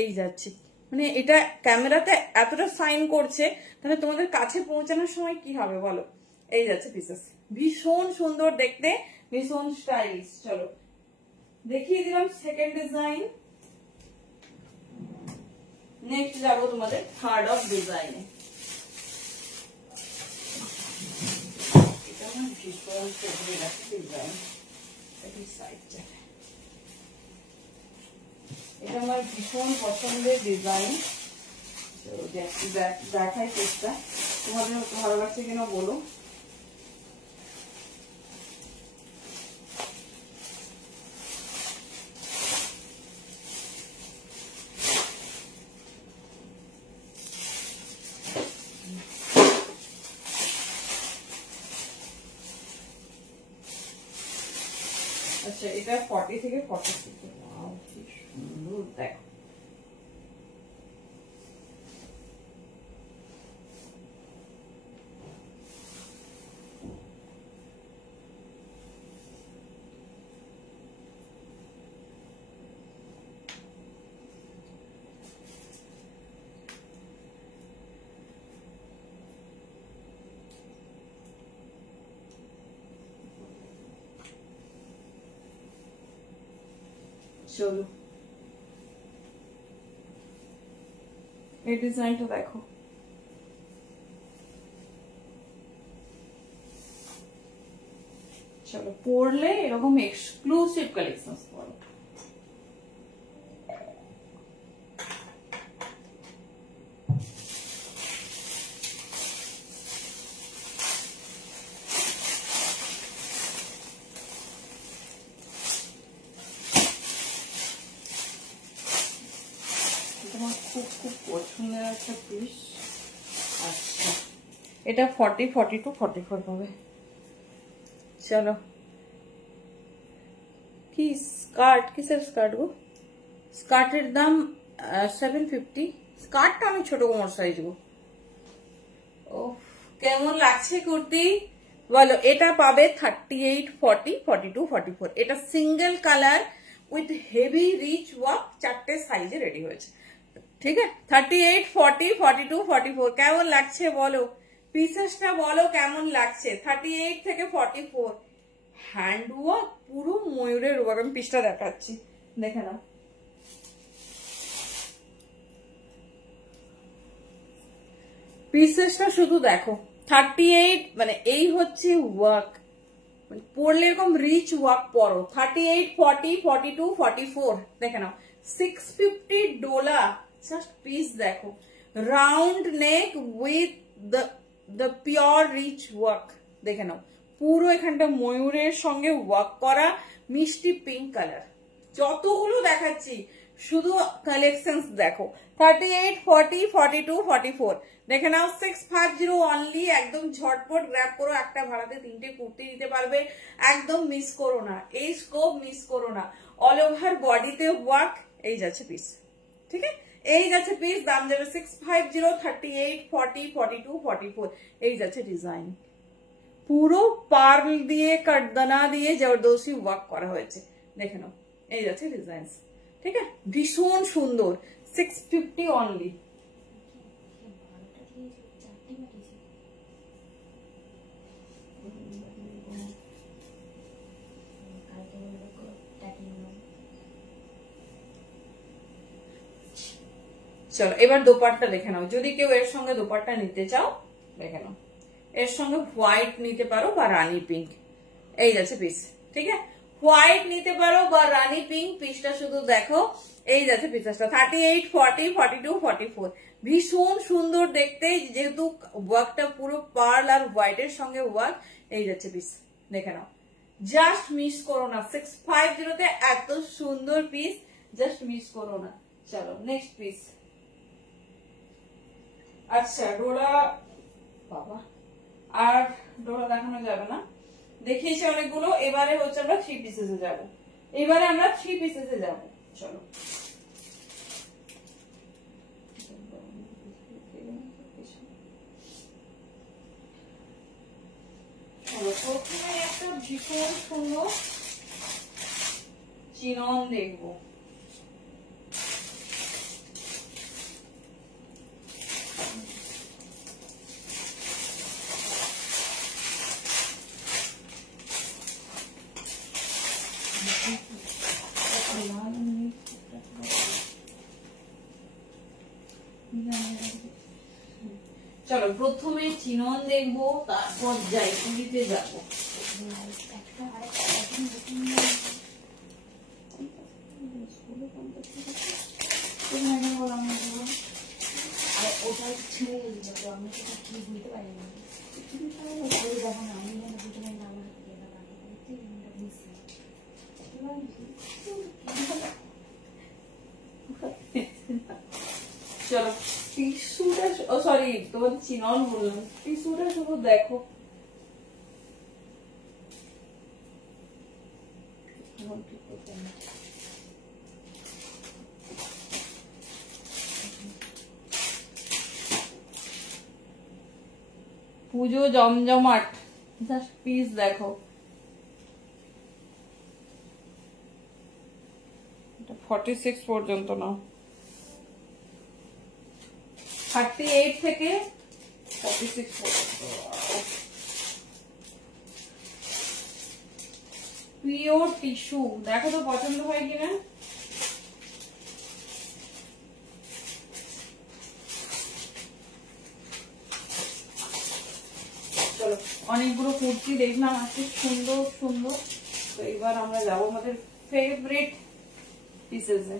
এই যাচ্ছে, মানে এটা ক্যামেরাতে এতটা সাইন করছে, তাহলে তোমাদের কাছে পৌঁছানোর সময় কি হবে বলো। এই যাচ্ছে পিসেস, ভীষণ সুন্দর দেখতে, ভীষণ স্টাইলিশ। চলো দেখিয়ে দিলাম সেকেন্ড ডিজাইন, নেক্সট যাবো তোমাদের থার্ড অফ ডিজাইনে। এটা আমার ভীষণ ফেভারিট একটা ডিজাইন, এটা আমার ভীষণ পছন্দের ডিজাইন। দেখাই চেষ্টা, তোমাদের ভালো লাগছে কিনা বলো। আচ্ছা, এটা 40 থেকে 46, কি সুন্দর দেখো। চলো এই ডিজাইনটা দেখো, চলো পরলে এরকম এক্সক্লুসিভ কালেকশন পরো। খুব খুব পছন্দের একটা পিস। আচ্ছা, এটা 40, 42, 44 হবে। চলো, কি স্কার্ট, কিসের স্কার্ট গো? স্কার্টের দাম 750, স্কার্টটা আমি ছোট কোমর সাইজ গো। ও কেমন লাগছে কুর্তি বলো। এটা পাবে 38, 40, 42, 44, এটা single colour with heavy rich work, চারটে সাইজে রেডি হয়েছে, ঠিক আছে? 38, 40, 42, 44 কেমন লাগছে বলো, পিসেসটা বলো কেমন লাগছে। 38 থেকে 44 হ্যান্ড ওয়ার্ক, পুরো ময়ূরের ওয়ার্ক। আমি পিসটা দেখাচ্ছি, দেখে নাও, পিসেসটা শুধু দেখো 38, মানে এই হচ্ছে ওয়ার্ক, মানে পরলে এরকম রিচ ওয়ার্ক পরো। 38, 40, 42, 44 দেখে নাও। 650 ডোলা জাস্ট পিস দেখো, round neck with the pure rich work দেখে নাও। পুরো এখানটা ময়ূরের সঙ্গে ওয়ার্ক করা, মিষ্টি পিঙ্ক কালার। যতগুলো দেখাচ্ছি শুধু কালেকশনস দেখো। 38, 40, 42, 44 দেখে নাও। 650 অনলি, একদম ঝটপট গ্র্যাব করো। একটা ভাড়াতে 3টে কুর্তি নিতে পারবে, একদম মিস করো না, এই স্কোপ মিস করো না। অল ওভার বডিতে ওয়ার্ক, এই যাচ্ছে পিস, ঠিক আছে, এই যাচ্ছে পিস। দাম যাবে 650, 38, 40, 42, 44 এই যাচ্ছে ডিজাইন। পুরো পার্ল দিয়ে কাটদানা দিয়ে জবরদস্তি ওয়ার্ক করা হয়েছে, দেখে নাও। এই যাচ্ছে ডিজাইন, ঠিক আছে, ভীষণ সুন্দর। 650 অনলি। চলো এবার দোপাট্টা দেখে নাও। যদি কেউ এর সঙ্গে দোপাট্টা নিতে চাও দেখে নাও, এর সঙ্গে হোয়াইট নিতে পারো বা রানী পিঙ্ক, এই যাচ্ছে পিস, ঠিক আছে। হোয়াইট নিতে পারো বা রানী পিঙ্ক, পিসটা শুধু দেখো, এই যাচ্ছে পিসটা। 38, 40, 42, 44 ভীষণ সুন্দর দেখতে, যেহেতু ওয়ার্কটা পুরো পার্ল আর হোয়াইটের সঙ্গে ওয়ার্ক, এই যাচ্ছে পিস, দেখে নাও। জাস্ট মিস করো না, 650 তে এত সুন্দর পিস, জাস্ট মিস করো না। চলো নেক্সট পিস। আচ্ছা ডোলা, বাবা আর ডোলা দেখানো যাবে না, দেখিয়েছি অনেকগুলো। এবারে হচ্ছে আমরা 3 পিসেসে যাব। এবারে আমরা 3 পিসেসে যাব। চলো প্রথমে একটা ভীষণ সুন্দর চিনন দেখবো। চলো প্রথমে চিনন দেখবো, তারপর জয়পুরিতে যাবো। ওটা ছেড়ে দিল, আমি সেটা কি বুঝতে পারি না। দেখো না, আমি যেন বুঝতে পারি না আমার চলো টিস্যুটা, সরি তোমার চিনন বললাম, টিস্যুটা শুধু দেখো। পুজো জমজমাট, জাস্ট পিস দেখো। 46 পর্যন্ত নাও, 38 থেকে 46 পর্যন্ত। পিওর টিস্যু, দেখো তো পছন্দ হয় কিনা। চলো অনেকগুলো কুর্তি দেখলাম আজকে, সুন্দর সুন্দর। তো এবার আমরা যাবো আমাদের ফেভারিট পিসেসে।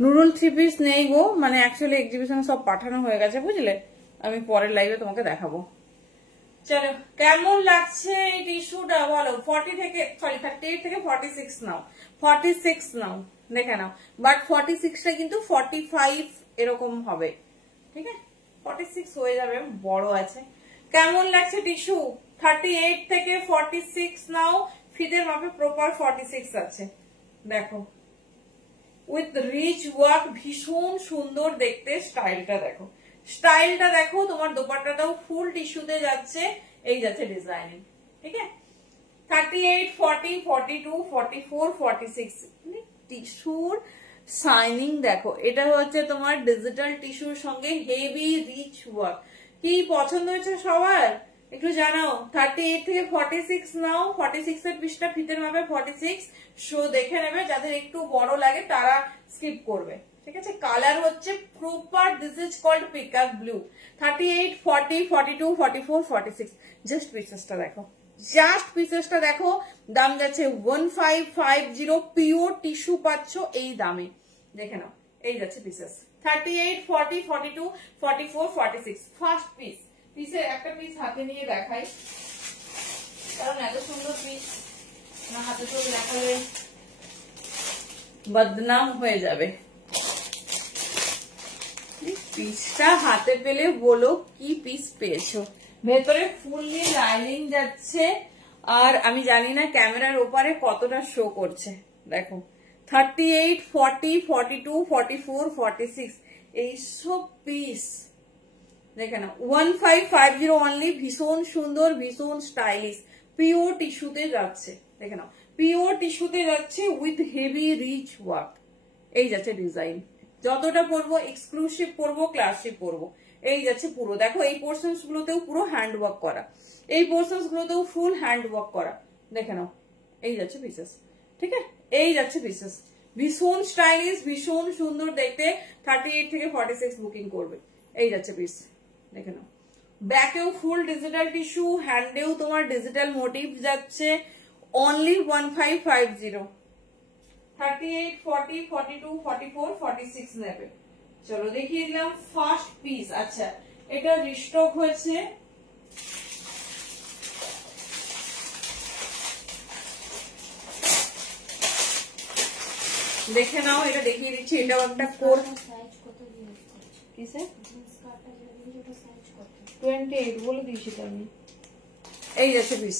নুরুল 3 পিস নেই গো, মানে অ্যাকচুয়ালি এক্সিবিশনে সব পাঠানো হয়ে গেছে, বুঝলে। আমি পরের লাইভে তোমাকে দেখাবো। চলো কেমন লাগছে এই টিস্যুটা বলো। 38 থেকে 46 নাও, 46 নাও, দেখে নাও। বাট 46টা কিন্তু 45 এরকম হবে, ঠিক আছে। 46 হয়ে যাবে, বড় আছে। কেমন লাগছে টিস্যু? 38 থেকে 46 নাও, ফিতের মাপে প্রপার 46 আছে, দেখো। উইথ রিচ ওয়ার্ক, ভীষণ সুন্দর দেখতে। স্টাইলটা দেখো, স্টাইলটা দেখো। তোমার দোপাট্টাটাও ফুল টিস্যুতে যাচ্ছে, এই যাচ্ছে ডিজাইনিং, ঠিক আছে। 38, 40, 42, 44, 46 টিস্যুর শাইনিং দেখো, এটা হচ্ছে তোমার ডিজিটাল টিস্যুর সঙ্গে হেভি রিচ ওয়ার্ক। কি পছন্দ হয়েছে সবার একটু জানাও। 38 থেকে 46 নাও, 46 এর পিসটা ফিতের মাপে 46, শো দেখে নেবে। যাদের একটু বড় লাগে তারা স্কিপ করবে, ঠিক আছে। কালার হচ্ছে proper, this is called peacock blue. 38, 40, 42, 44, 46। Just পিসেসটা দেখো, জাস্ট পিসেসটা দেখো। দাম যাচ্ছে 1550। পিওর টিস্যু পাচ্ছ এই দামে, দেখে নাও। এই যাচ্ছে পিসেস 38, 40, 42, 44, 46। First piece. পিসের একটা পিস হাতে নিয়ে দেখাই, কারণ এত সুন্দর পিস না হাতে তো দেখালে বদনাম হয়ে যাবে। পিসটা হাতে পেলে বলো কি পিস পেয়েছো। ভেতরে ফুললি লাইনিং যাচ্ছে, আর আমি জানি না ক্যামেরার ওপারে কতটা শো করছে। দেখো 38, 40, 42, 44, 46 এইসব পিস দেখে না। 1550 অনলি। ভীষণ সুন্দর, ভীষণ স্টাইলিশ, পিওর টিস্যুতে যাচ্ছে। দেখে নাও, পিওর টিস্যুতে যাচ্ছে উইথ হেভি রিচ ওয়ার্ক। এই যাচ্ছে ডিজাইন। যতটা পরবো এক্সক্লুসিভ পরবো, ক্লাসিক পরবো। এই যাচ্ছে পুরো, দেখো এই পোর্শনস গুলোতেও পুরো হ্যান্ড ওয়ার্ক করা, এই পোর্শনস গুলোতেও ফুল হ্যান্ড ওয়ার্ক করা। দেখে নাও, এই যাচ্ছে পিসেস, ঠিক আছে। এই যাচ্ছে পিসেস, ভীষণ স্টাইলিশ, ভীষণ সুন্দর দেখতে। 38 থেকে 46 বুকিং করবে। এই যাচ্ছে পিস, দেখে নাও। ব্যাকেও ফুল ডিজিটাল টিস্যু, হ্যান্ডেও তোমার ডিজিটাল মোটিভ যাচ্ছে। অনলি 1550। 38, 40, 42, 44, 46 নেবে। চলো দেখিয়ে দিলাম ফার্স্ট পিস। আচ্ছা, এটা রিস্টক হয়েছে, দেখে নাও। এটা দেখিয়ে দিচ্ছি, এটাও একটা কোর। কিসে 28 বলে দিয়েছি তো আমি। এই যাচ্ছে পিস।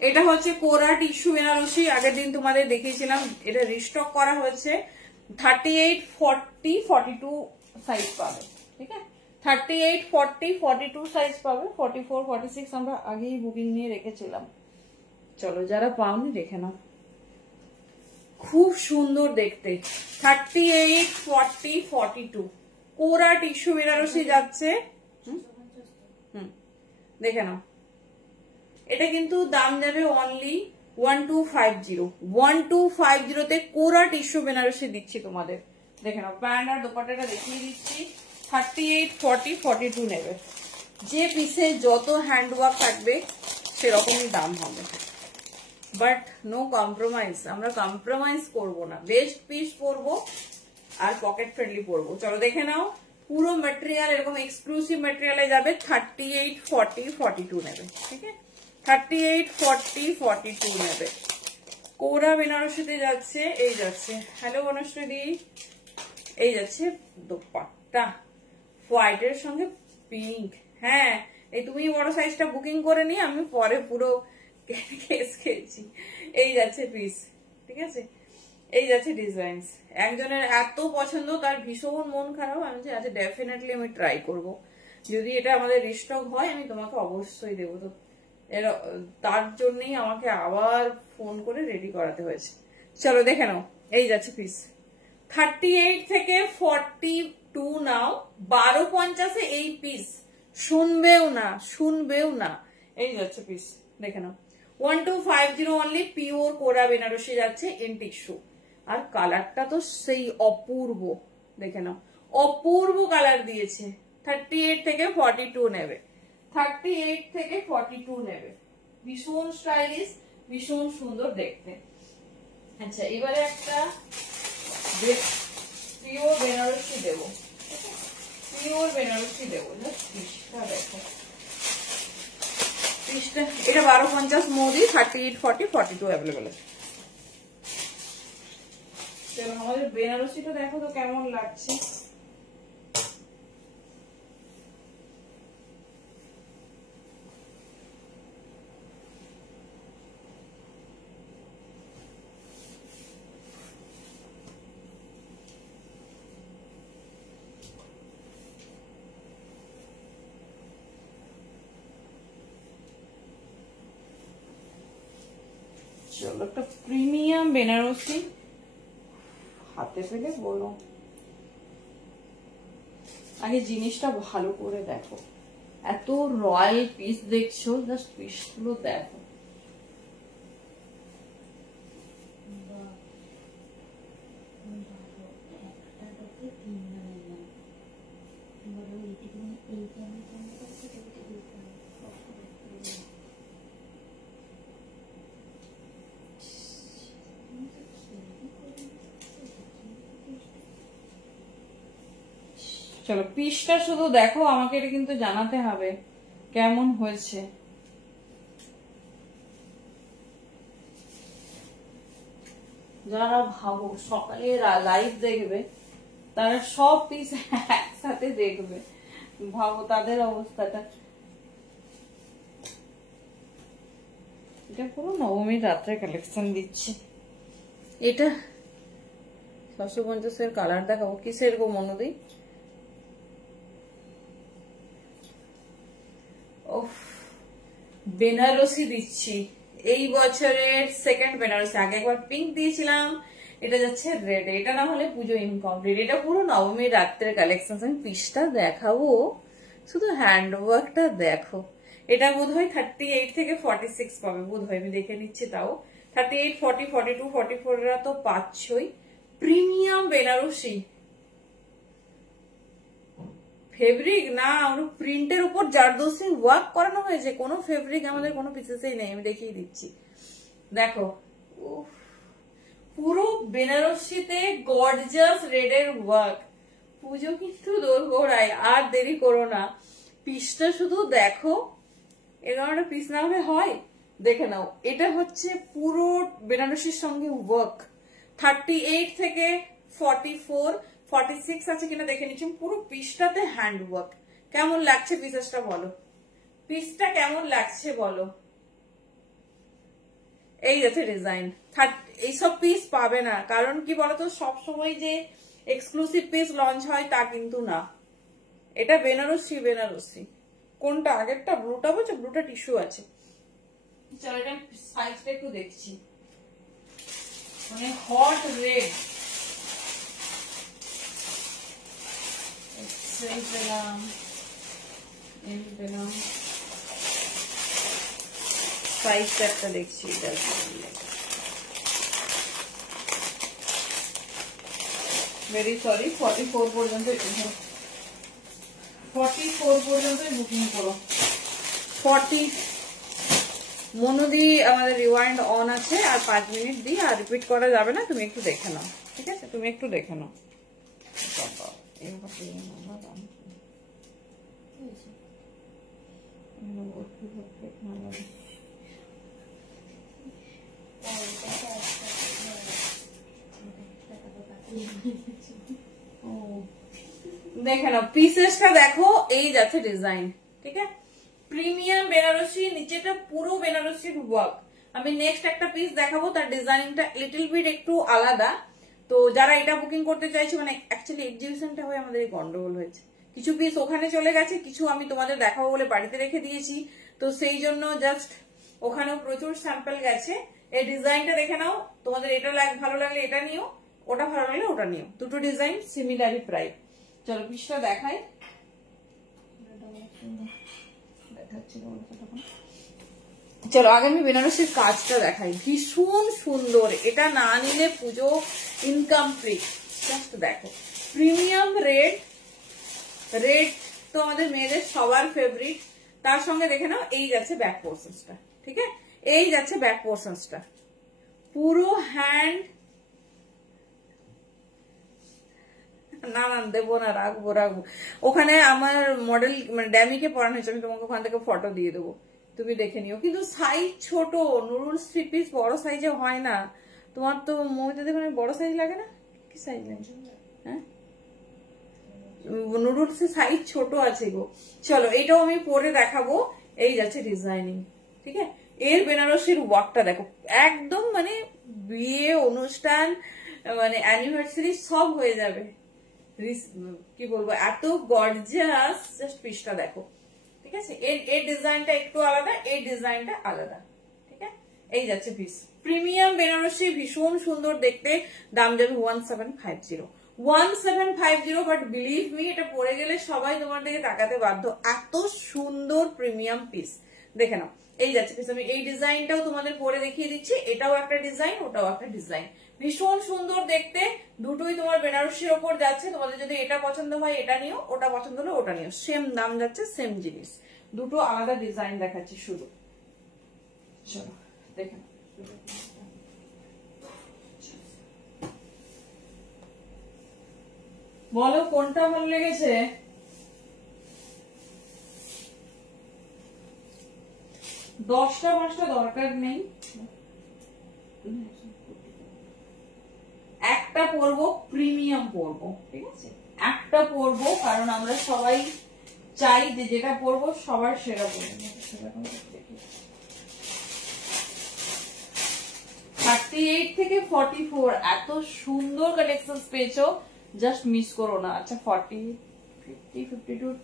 এটা হচ্ছে কোরা টিস্যু বেনারসি, আগের দিন তোমাদের দেখিয়েছিলাম। এটা রিস্টক করা হয়েছে। 38, 40, 42 সাইজ পাবে, ঠিক আছে। 38, 40, 42 সাইজ পাবে। 44, 46 আমরা আগেই বুকিং নিয়ে রেখেছিলাম। চলো যারা পাওনি দেখে নাও, খুব সুন্দর দেখতে। 38, 40, 42 কোরা টিস্যু বেনারসি যাচ্ছে। দেখে নাও, এটা কিন্তু দাম যাবে অনলি 1250। 1250 তে কোরা টিস্যু বেনারসি দিচ্ছি তোমাদের। দেখে নাও, প্যান্ট আর দোপাট্টাটা দেখিয়ে দিচ্ছি। 38, 40, 42 নেবে। যে পিসে যত হ্যান্ড ওয়ার্ক থাকবে সেরকমই দাম হবে, বাট নো কম্প্রোমাইজ। আমরা কম্প্রোমাইজ করবো না, বেস্ট পিস পরবো আর পকেট ফ্রেন্ডলি পরবো। চলো দেখে নাও, পুরো মেটেরিয়াল এরকম এক্সক্লুসিভ মেটেরিয়ালে যাবে। 38, 40, 42 নেবে, ঠিক আছে। 38, 40, 42 নেবে। কোরা বেনারসিতে যাচ্ছে। এই যাচ্ছে, হ্যালো বনশ্রী, এই যাচ্ছে দোপাট্টা হোয়াইটের সঙ্গে পিঙ্ক। হ্যাঁ, এই তুমি বড় সাইজটা বুকিং করে নিয়ে আমি পরে পুরো কেস খেয়েছি। এই যাচ্ছে পিস, ঠিক আছে। এই যাচ্ছে ডিজাইনস। একজনের এত পছন্দ, তার ভীষণ মন খারাপ। আমি যে আচ্ছা ডেফিনেটলি আমি ট্রাই করব, যদি এটা আমাদের রিস্টক হয় আমি তোমাকে অবশ্যই দেবো। তো তার জন্যই আমাকে আবার ফোন করে রেডি করাতে হয়েছে। চলো দেখে নাও, এই যাচ্ছে পিস। 38 থেকে 42 নাও। 1250 এই পিস শুনবেও না, শুনবেও না। এই যাচ্ছে পিস, দেখে নাও। 1250 অনলি। পিওর কোরা বেনারসি যাচ্ছে ইন টিস্যু। আর কালারটা তো সেই অপূর্ব, দেখে নাও, অপূর্ব কালার দিয়েছে। 38 থেকে 42 নেবে। 38 থেকে 42 নেবে। ভীষণ স্টাইলিশ, ভীষণ সুন্দর দেখতে। আচ্ছা, এবারে একটা পিওর বেনারসি দেবো, পিওর বেনারসি দেবো। পিসটা দেখো, পিসটা এটা 1250 মোদি। 38, 40, 42 অ্যাভেলেবল আছে। চলো আমাদের বেনারসিটা দেখো তো কেমন লাগছে। চলো একটা প্রিমিয়াম বেনারসি। হাত হাতে পেলে বলো। আগে জিনিসটা ভালো করে দেখো, এত রয়্যাল পিস দেখছো, জাস্ট পিসগুলো দেখো। চলো পিসটা শুধু দেখো, আমাকে এটা কিন্তু জানাতে হবে কেমন হয়েছে। যারা ভাবো সকালে লাইভ দেখবে, তারা সব পিস একসাথে দেখবে, ভাবো তাদের অবস্থাটা। এটা পুরো নবমীর রাত্রে কালেকশন দিচ্ছে। এটা 650 কালার দেখাবো, কিসের গো মনোদি? বেনারসি দিচ্ছি, এই বছরের সেকেন্ড বেনারসি। আগে একবার পিঙ্ক দিয়েছিলাম, এটা যাচ্ছে রেড। এটা না হলে পুজো ইনকমপ্লিট। এটা পুরো নবমীর রাত্রের কালেকশন। আমি পিসটা দেখাবো, শুধু হ্যান্ডওয়ার্কটা দেখো। এটা বোধহয় 38 থেকে 46 পাবে বোধহয়, আমি দেখে নিচ্ছি। তাও 38, 40, 42, 44 এরা তো পাচ্ছই। প্রিমিয়াম বেনারসি ফেব্রিক না, প্রিন্টের উপর জারদোসি ওয়ার্ক করানো হয়েছে। কোনো ফেব্রিক আমাদের কোনো পিসেসেই নেই, আমি দেখিয়ে দিচ্ছি। দেখো পুরো বেনারসিতে গর্জাস রেডের ওয়ার্ক। পুজো কিন্তু দোরগোড়ায়, আর দেরি করো না, পিসটা শুধু দেখো। এরকম একটা পিস না হলে হয়? দেখে নাও, এটা হচ্ছে পুরো বেনারসির সঙ্গে ওয়ার্ক। 38 থেকে 44, 46 আছে কিনা দেখে নিচ্ছি। পুরো পিসটাতে হ্যান্ড ওয়ার্ক। কেমন লাগছে পিসটা বলো, পিসটা কেমন লাগছে বলো। এই আছে ডিজাইন। এইসব পিস পাবে না, কারণ কি বলতো, সবসময় যে এক্সক্লুসিভ পিস লঞ্চ হয় তা কিন্তু না। এটা বেনারসি। বেনারসি কোনটা? আগেরটা ব্লুটা বলছো? ব্লুটা টিস্যু আছে। চলো এটা সাইজটা একটু দেখছি। মানে হট রেড পেলাম, পেলাম। সাইজটা একটা দেখছি, ভেরি সরি, 44 পর্যন্ত, 44 পর্যন্ত বুকিং করো। 40 মনোদি আমাদের রিওয়াইন্ড অন আছে, আর 5 মিনিট দিই, আর রিপিট করা যাবে না। তুমি একটু দেখে নাও, ঠিক আছে? তুমি একটু দেখে নাও। দেখে নাও পিসেসটা দেখো, এই যাচ্ছে ডিজাইন, ঠিক আছে? প্রিমিয়াম বেনারসি, নিচেটা পুরো বেনারসির ওয়ার্ক। আমি নেক্সট একটা পিস দেখাবো, তার ডিজাইনটা লিটল বিট একটু আলাদা। তো যারা এটা বুকিং করতে চাইছে, মানে অ্যাকচুয়ালি এক্সিবিশনটা হয়ে আমাদের এই গন্ডগোল হয়েছে, কিছু পিস ওখানে চলে গেছে, কিছু আমি তোমাদের দেখাবো বলে বাড়িতে রেখে দিয়েছি। তো সেই জন্য জাস্ট ওখানেও প্রচুর স্যাম্পল গেছে। এই ডিজাইনটা দেখে নাও, তোমাদের এটা ভালো লাগলে এটা নিও, ওটা ভালো লাগলে ওটা নিও। দুটো ডিজাইন সিমিলারই প্রাইস। চলো পিসটা দেখাই। চলো আগে আমি বেনারসির কাজটা দেখাই, ভীষণ সুন্দর। এটা না নিলে পুজো ইনকমপ্লিট। জাস্ট দেখো, প্রিমিয়াম রেড। রেড তো আমাদের মেয়েদের সবার ফেভারিট। তার সঙ্গে দেখে নাও, এই যাচ্ছে ব্যাক পোর্শনসটা, ঠিক আছে? এই যাচ্ছে ব্যাক পোর্শনসটা, পুরো হ্যান্ড। না না দেবো না, রাখবো রাখবো। ওখানে আমার মডেল মানে ড্যামিকে পড়ানো হয়েছে, আমি তোমাকে ওখান থেকে ফটো দিয়ে দেবো, তুমি দেখে নিও। কিন্তু সাইজ ছোট, নুডলস 3 পিস বড় সাইজে হয় না। তোমার তো মহিলা দেখুন বড় সাইজ লাগে না, কি সাইজ লাগে? হ্যাঁ, নুডলস এর সাইজ ছোট আছে গো। চলো এইটাও আমি পরে দেখাবো। এই যাচ্ছে ডিজাইনিং, ঠিক আছে? এর বেনারসির ওয়ার্কটা দেখো, একদম মানে বিয়ে অনুষ্ঠান, মানে অ্যানিভার্সারি সব হয়ে যাবে। কি বলবো, এত গর্জিয়াস। জাস্ট পিসটা দেখো, ঠিক আছে? এর ডিজাইনটা একটু আলাদা, এই ডিজাইনটা আলাদা, ঠিক আছে? এই যাচ্ছে পিস। প্রিমিয়াম বেনারসি, ভীষণ সুন্দর দেখতে, দাম যাবে 1750। 1750, বাট বিলিভ মি এটা পরে গেলে সবাই তোমার দিকে তাকাতে বাধ্য, এত সুন্দর প্রিমিয়াম পিস। দেখে নাও, এই যাচ্ছে পিস। আমি এই ডিজাইনটাও তোমাদের পরে দেখিয়ে দিচ্ছি, এটাও একটা ডিজাইন, ওটাও একটা ডিজাইন, ভীষণ সুন্দর দেখতে। দুটোই তোমার বেনারসির ওপর যাচ্ছে। তোমাদের যদি এটা পছন্দ হয় এটা নিও, ওটা পছন্দ হলে ওটা নিও, সেম দাম যাচ্ছে, সেম জিনিস, দুটো আলাদা ডিজাইন দেখাচ্ছি শুধু। চলো দেখে নাও। বলো কোনটা ভালো লেগেছে? দশটা পাঁচটা দরকার নেই, একটা পরবো, প্রিমিয়াম পরবো, ঠিক আছে? একটা পরবো, কারণ আমরা সবাই চাই যে যেটা পরবো সবার সেরা পরবো। 38 থেকে 44 এত সুন্দর কালেকশন পেয়েছো, জাস্ট মিস করো না। আচ্ছা 40, 50, 52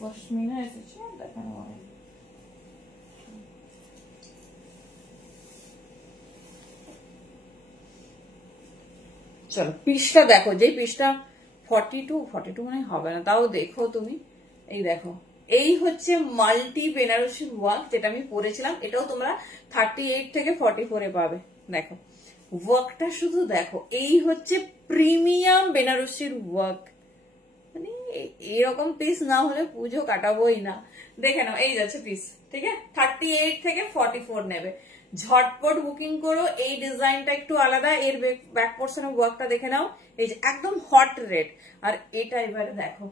পশমিনা এসেছে, দেখানো হয়। চলো পিসটা দেখো, যেই পিসটা 42 মানে হবে না, তাও দেখো তুমি। এই দেখো, এই হচ্ছে মাল্টি বেনারসি ওয়ার্ক যেটা আমি পরেছিলাম, এটাও তোমরা 38 থেকে 44 পাবে। দেখো ওয়ার্কটা শুধু দেখো, এই হচ্ছে প্রিমিয়াম বেনারসির ওয়ার্ক, মানে এরকম পিস না হলে পুজো কাটাবোই না। দেখে নাও, এই যাচ্ছে পিস, ঠিক আছে? 38 থেকে 44 নেবে, ঝটপট বুকিং করো। এই ডিজাইনটা একটু আলাদা, এর ব্যাক পোর্শনের ওয়ার্কটা দেখে নাও, এই যে একদম হট রেড। আর এটা এবারে দেখো,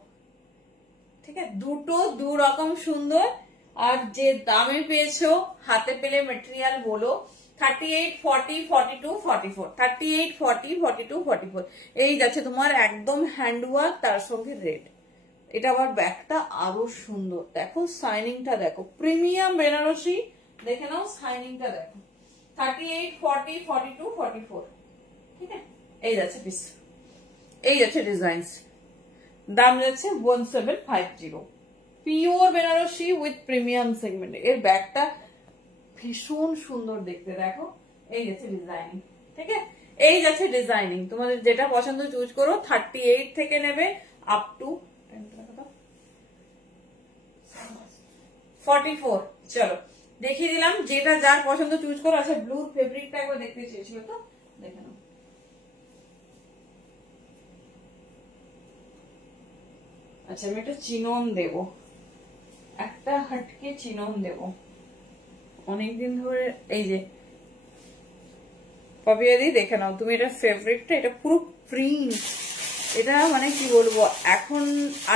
ঠিক আছে? দুটো দু রকম সুন্দর, আর যে দামে পেয়েছো, হাতে পেলে মেটেরিয়াল বলো 38, 40, 42, 44, 38, 40, 42, 44, এই যাচ্ছে তোমার একদম হ্যান্ডওয়ার্ক, তার সঙ্গে রেড। এটা আবার ব্যাগটা আরো সুন্দর, দেখো শাইনিংটা দেখো, প্রিমিয়াম বেনারসি, দেখে নাও শাইনিংটা দেখো। 38, 40, 42, 44, ঠিক আছে? এই যাচ্ছে পিস, এই যাচ্ছে ডিজাইনস, দাম যাচ্ছে 1750। Pure Banarasi with premium segment, এর ব্যাগটা ভীষণ সুন্দর দেখতে, দেখো। এই যাচ্ছে ডিজাইনিং, ঠিক আছে? এই যাচ্ছে ডিজাইনিং, তোমাদের যেটা পছন্দ চুজ করো। 38 থেকে নেবে আপ টু 44। চলো দেখিয়ে দিলাম, যেটা যার পছন্দ চুজ করো। আচ্ছা ব্লুর ফেব্রিকটা একবার দেখতে চেয়েছিল তো, দেখে নাও। আচ্ছা আমি একটা চিনন দেব, একটা হাটকে চিনন দেব অনেকদিন ধরে। এই যে পাপিয়াদি, দেখে নাও তুমি, এটা ফেব্রিকটা, এটা পুরো প্রিন্ট, এটা মানে কি বলবো, এখন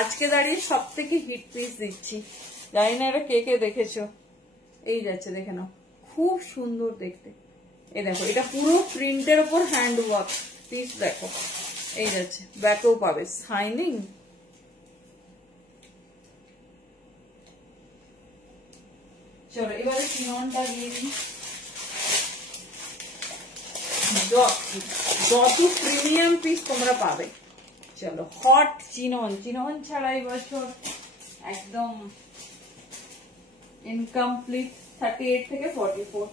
আজকে দাঁড়িয়ে সব থেকে হিট পিস দিচ্ছি। জানি না এটা কে কে দেখেছো। এই যাচ্ছে, দেখে নাও, খুব সুন্দর দেখতে। এই দেখো, এটা পুরো প্রিন্টের ওপর হ্যান্ড ওয়ার্ক পিস, দেখো। এই যাচ্ছে, ব্যাকেও পাবে শাইনিং। চলো এবারে চিননটা দিয়ে দিই। যত প্রিমিয়াম পিস তোমরা পাবে। চলো হট চিনন, চিনন ছাড়া এই বছর একদম ইনকমপ্লিট। 38 থেকে 44,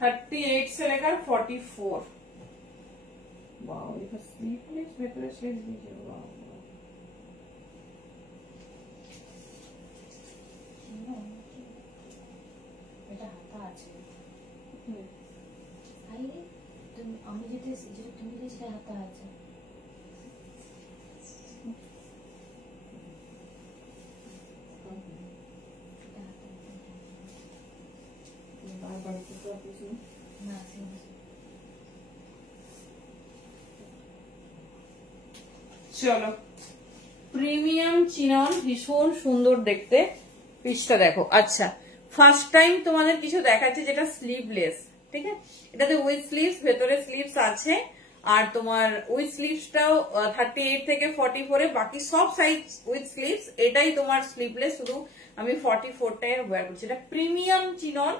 38 से लेकर 44। वाओ, ये स्लीवलेस भीतर स्लीव दीजिए। वाओ, এটা হাতা আছে। আমি যেটা তুমি যে সেটা হাতা আছে। চলো প্রিমিয়াম চিনন, ভীষণ সুন্দর দেখতে, পিসটা দেখো। আচ্ছা ফার্স্ট টাইম তোমাদের কিছু দেখাচ্ছে যেটা স্লিভলেস, ঠিক আছে? এটাতে উইথ স্লিভস, ভেতরে স্লিভস আছে, আর তোমার উইথ স্লিভসটাও 38 থেকে 44, বাকি সব সাইজ উইথ স্লিভস। এটাই তোমার স্লিভলেস, শুধু আমি 44টাই ওয়্যার করছি। এটা প্রিমিয়াম চিনন,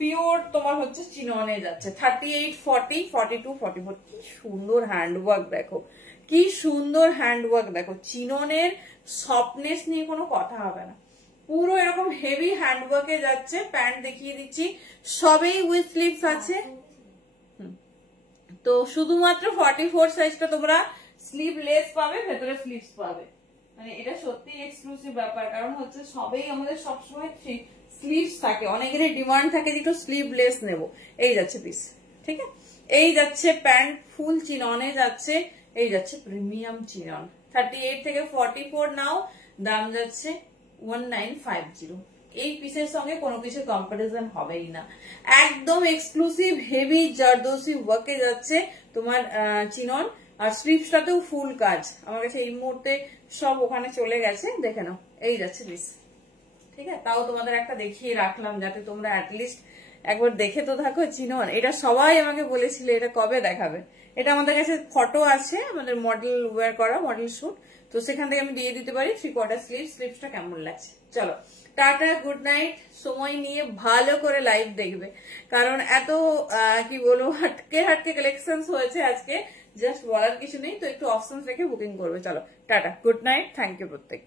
পিওর তোমার হচ্ছে চিননে যাচ্ছে। 38, 40, 42, 44, কি সুন্দর হ্যান্ডওয়ার্ক দেখো, কি সুন্দর হ্যান্ডওয়ার্ক দেখো। চিননের সফটনেস নিয়ে কোনো কথা হবে না, পুরো এরকম হেভি হ্যান্ডওয়ার্কে যাচ্ছে। প্যান্ট দেখিয়ে দিচ্ছি, সবেই উইথ স্লিভস আছে। তো শুধুমাত্র 44 সাইজটা তোমরা স্লিভলেস পাবে, ভেতরে স্লিভস পাবে। মানে এটা সত্যি এক্সক্লুসিভ ব্যাপার, কারণ হচ্ছে সবেই আমাদের সবসময় স্লিভস থাকে, অনেকেরই ডিমান্ড থাকে যে একটু স্লিভলেস নেব। এই যাচ্ছে পিস, ঠিক আছে। এই যাচ্ছে প্যান্ট, ফুল চিননে যাচ্ছে, এই যাচ্ছে প্রিমিয়াম চিনন। 38 থেকে 44 নাও, দাম যাচ্ছে 1950। এই পিসের সঙ্গে কোনো কিছু কম্পারিজন হবেই না, একদম এক্সক্লুসিভ হেভি জারদোসি ওয়ার্কে যাচ্ছে তোমার চিনন। আর স্লিভসটাতেও ফুল কাজ, আমার কাছে এই মুহূর্তে সব ওখানে চলে গেছে, দেখে নাও। এই যাচ্ছে পিস, ঠিক আছে। তাও তোমাদের একটা দেখিয়ে রাখলাম যাতে তোমরা অ্যাটলিস্ট একবার দেখে তো থাকো চিনন। এটা সবাই আমাকে বলেছিল এটা কবে দেখাবে। এটা আমাদের কাছে ফটো আছে, আমাদের মডেল ওয়্যার করা, মডেল শুট, তো সেখান থেকে আমি দিয়ে দিতে পারি 3/4 স্লিভ। স্লিভসটা কেমন লাগছে? চলো টাটা, গুড নাইট। সময় নিয়ে ভালো করে লাইভ দেখবে, কারণ এত কি বলবো হাটকে হাটকে কালেকশন হয়েছে আজকে, জাস্ট বলার কিছু নেই। তো একটু অপশন রেখে বুকিং করবে। চলো tata, good night, thank you প্রত্যেক।